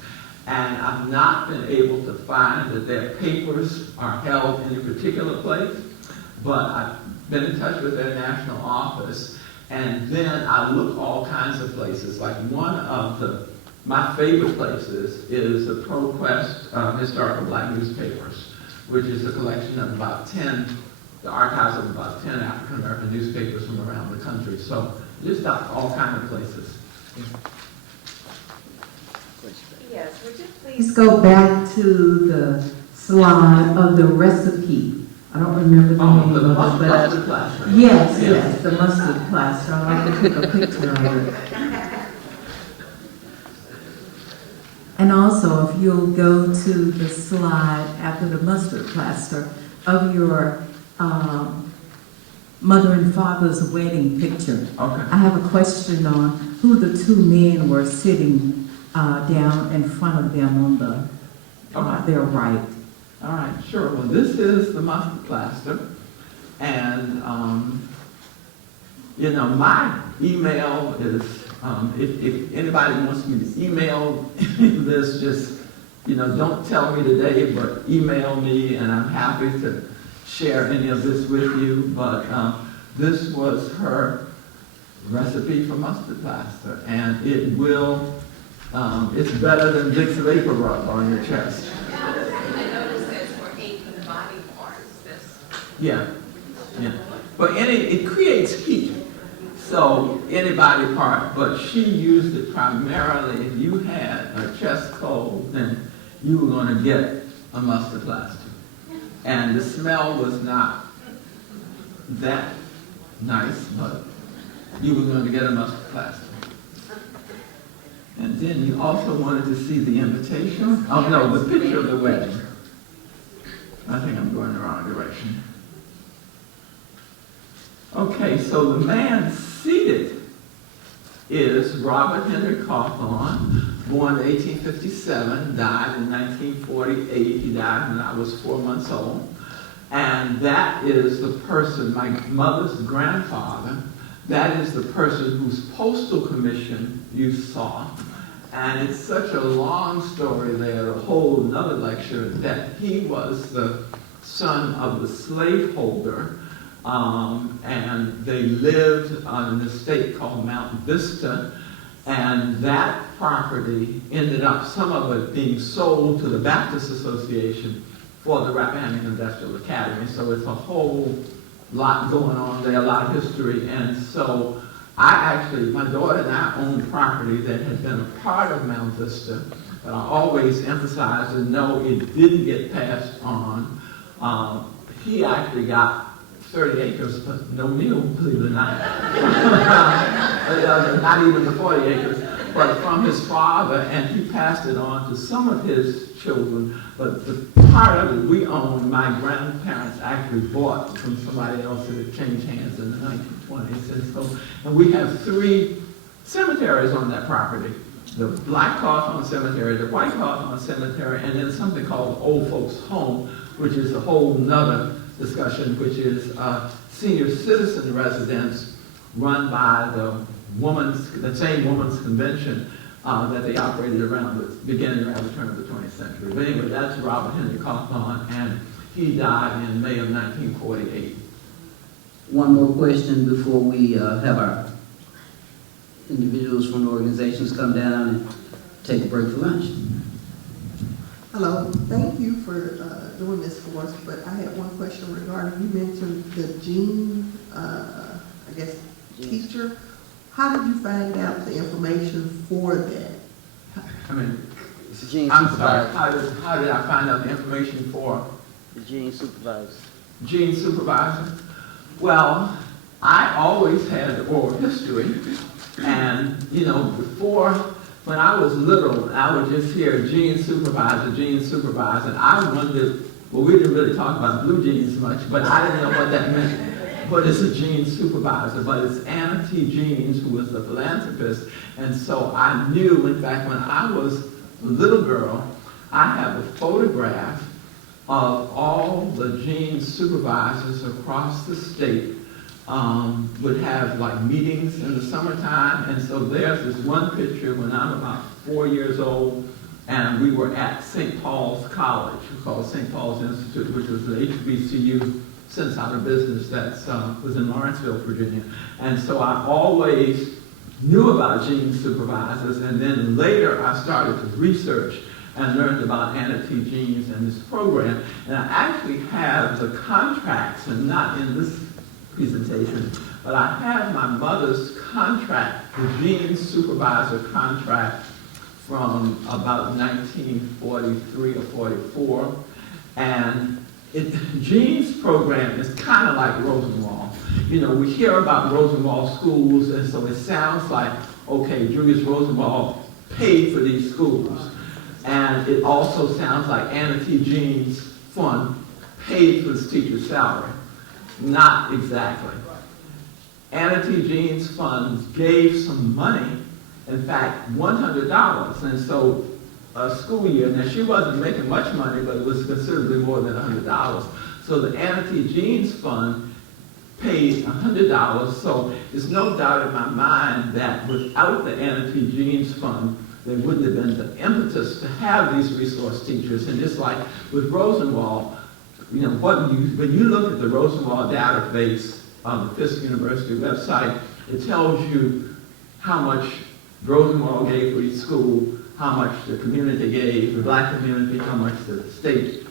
And I've not been able to find that their papers are held in a particular place, but I've been in touch with their national office, and then I look all kinds of places. Like one of my favorite places is the ProQuest Historical Black Newspapers, which is a collection of about 10, the archives of about 10 African American newspapers from around the country. So just all kinds of places. Yes, would you please go back to the slide of the recipe? I don't remember the name the of it, mustard but plaster. yes, the mustard plaster. I'd like to take a picture of it. And also, if you'll go to the slide after the mustard plaster of your mother and father's wedding picture. Okay. I have a question on who the two men were sitting down in front of them on the their right. All right, sure. Well, this is the mustard plaster, and my email is if anybody wants me to email this, just don't tell me today, but email me, and I'm happy to share any of this with you. But this was her recipe for mustard plaster, and it will, it's better than Vicks Vapor Rub on your chest. I noticed that's for 8 body parts. Yeah, yeah. But it creates heat, so any body part, but she used it primarily if you had a chest cold, then you were going to get a mustard plaster. And the smell was not that nice, but you were going to get a mustard plaster. And then you also wanted to see the invitation. Oh no, the picture of the wedding. I think I'm going the wrong direction. Okay, so the man seated is Robert Henry Cawthorn, born in 1857, died in 1948. He died when I was 4 months old. And that is the person, my mother's grandfather, that is the person whose postal commission you saw. And it's such a long story there, a whole another lecture, that he was the son of the slaveholder. And they lived on an estate called Mount Vista, and that property ended up, some of it being sold to the Baptist Association for the Rappahannock Industrial Academy. So it's a whole lot going on there, a lot of history. And so my daughter and I owned property that had been a part of Mount Vista, but I always emphasized that no, it didn't get passed on. He actually got 30 acres, but no meal, believe it or not. Not even the 40 acres, but from his father, and he passed it on to some of his children. But the part of it we owned, my grandparents actually bought from somebody else that had changed hands in the 1920s. And we have 3 cemeteries on that property. The Black Cawthorn Cemetery, the White Cawthorn Cemetery, and then something called Old Folks Home, which is a whole nother discussion, which is senior citizen residence run by the same women's convention that they operated beginning around the turn of the 20th century. But anyway, that's Robert Henry Cawthorn, and he died in May of 1948. One more question before we have our individuals from the organizations come down and take a break for lunch. Hello, thank you for doing this for us, but I had one question regarding, you mentioned the gene, teacher. How did you find out the information for that? I mean, The gene I'm sorry, supervisor. how did I find out the information for The gene supervisor. gene supervisor? Well, I always had oral history, and before, when I was little, I would just hear gene supervisor, and I wondered, well, we didn't really talk about blue jeans much, but I didn't know what that meant. What is a gene supervisor? But it's Anna T. Jeans, who was the philanthropist, and so I knew, in fact, when I was a little girl, I have a photograph of all the gene supervisors across the state would have like meetings in the summertime, and so there's this one picture when I'm about 4 years old, and we were at St. Paul's College, called St. Paul's Institute, which was the HBCU since out of business that was in Lawrenceville, Virginia. And so I always knew about gene supervisors, and then later I started to research and learned about Anna T. Jeans and this program. And I actually have the contracts, and not in this presentation, but I have my mother's contract, the gene supervisor contract from about 1943 or 44. And Gene's program is kind of like Rosenwald. We hear about Rosenwald schools, and so it sounds like, okay, Julius Rosenwald paid for these schools. And it also sounds like Anna T. Jean's fund paid for this teacher's salary. Not exactly. Anna T. Jean's fund gave some money, in fact, $100. And so a school year, now she wasn't making much money, but it was considerably more than $100. So the Anna T. Jean's fund paid $100. So there's no doubt in my mind that without the Anna T. Jean's fund, there wouldn't have been the impetus to have these resource teachers. And just like with Rosenwald, when you look at the Rosenwald database on the Fisk University website, It tells you how much Rosenwald gave for each school, how much the community gave, the black community, how much the state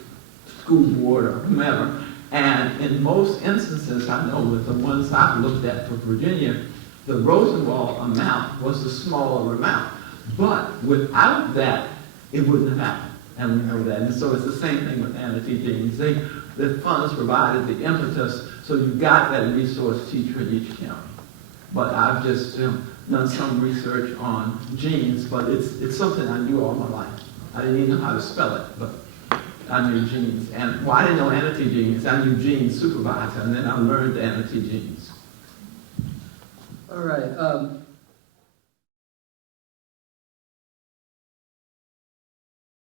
school board or whomever. And in most instances, I know with the ones I've looked at for Virginia, the Rosenwald amount was the smaller amount. But without that, it wouldn't have happened. And we know that. And so it's the same thing with Amity Jeans. The funds provided the impetus, so you got that resource teacher in each county. But I've just done some research on jeans, but it's something I knew all my life. I didn't even know how to spell it, but I knew jeans. And well, I didn't know Amity Jeans. I knew jeans supervisor, and then I learned Amity Jeans. All right.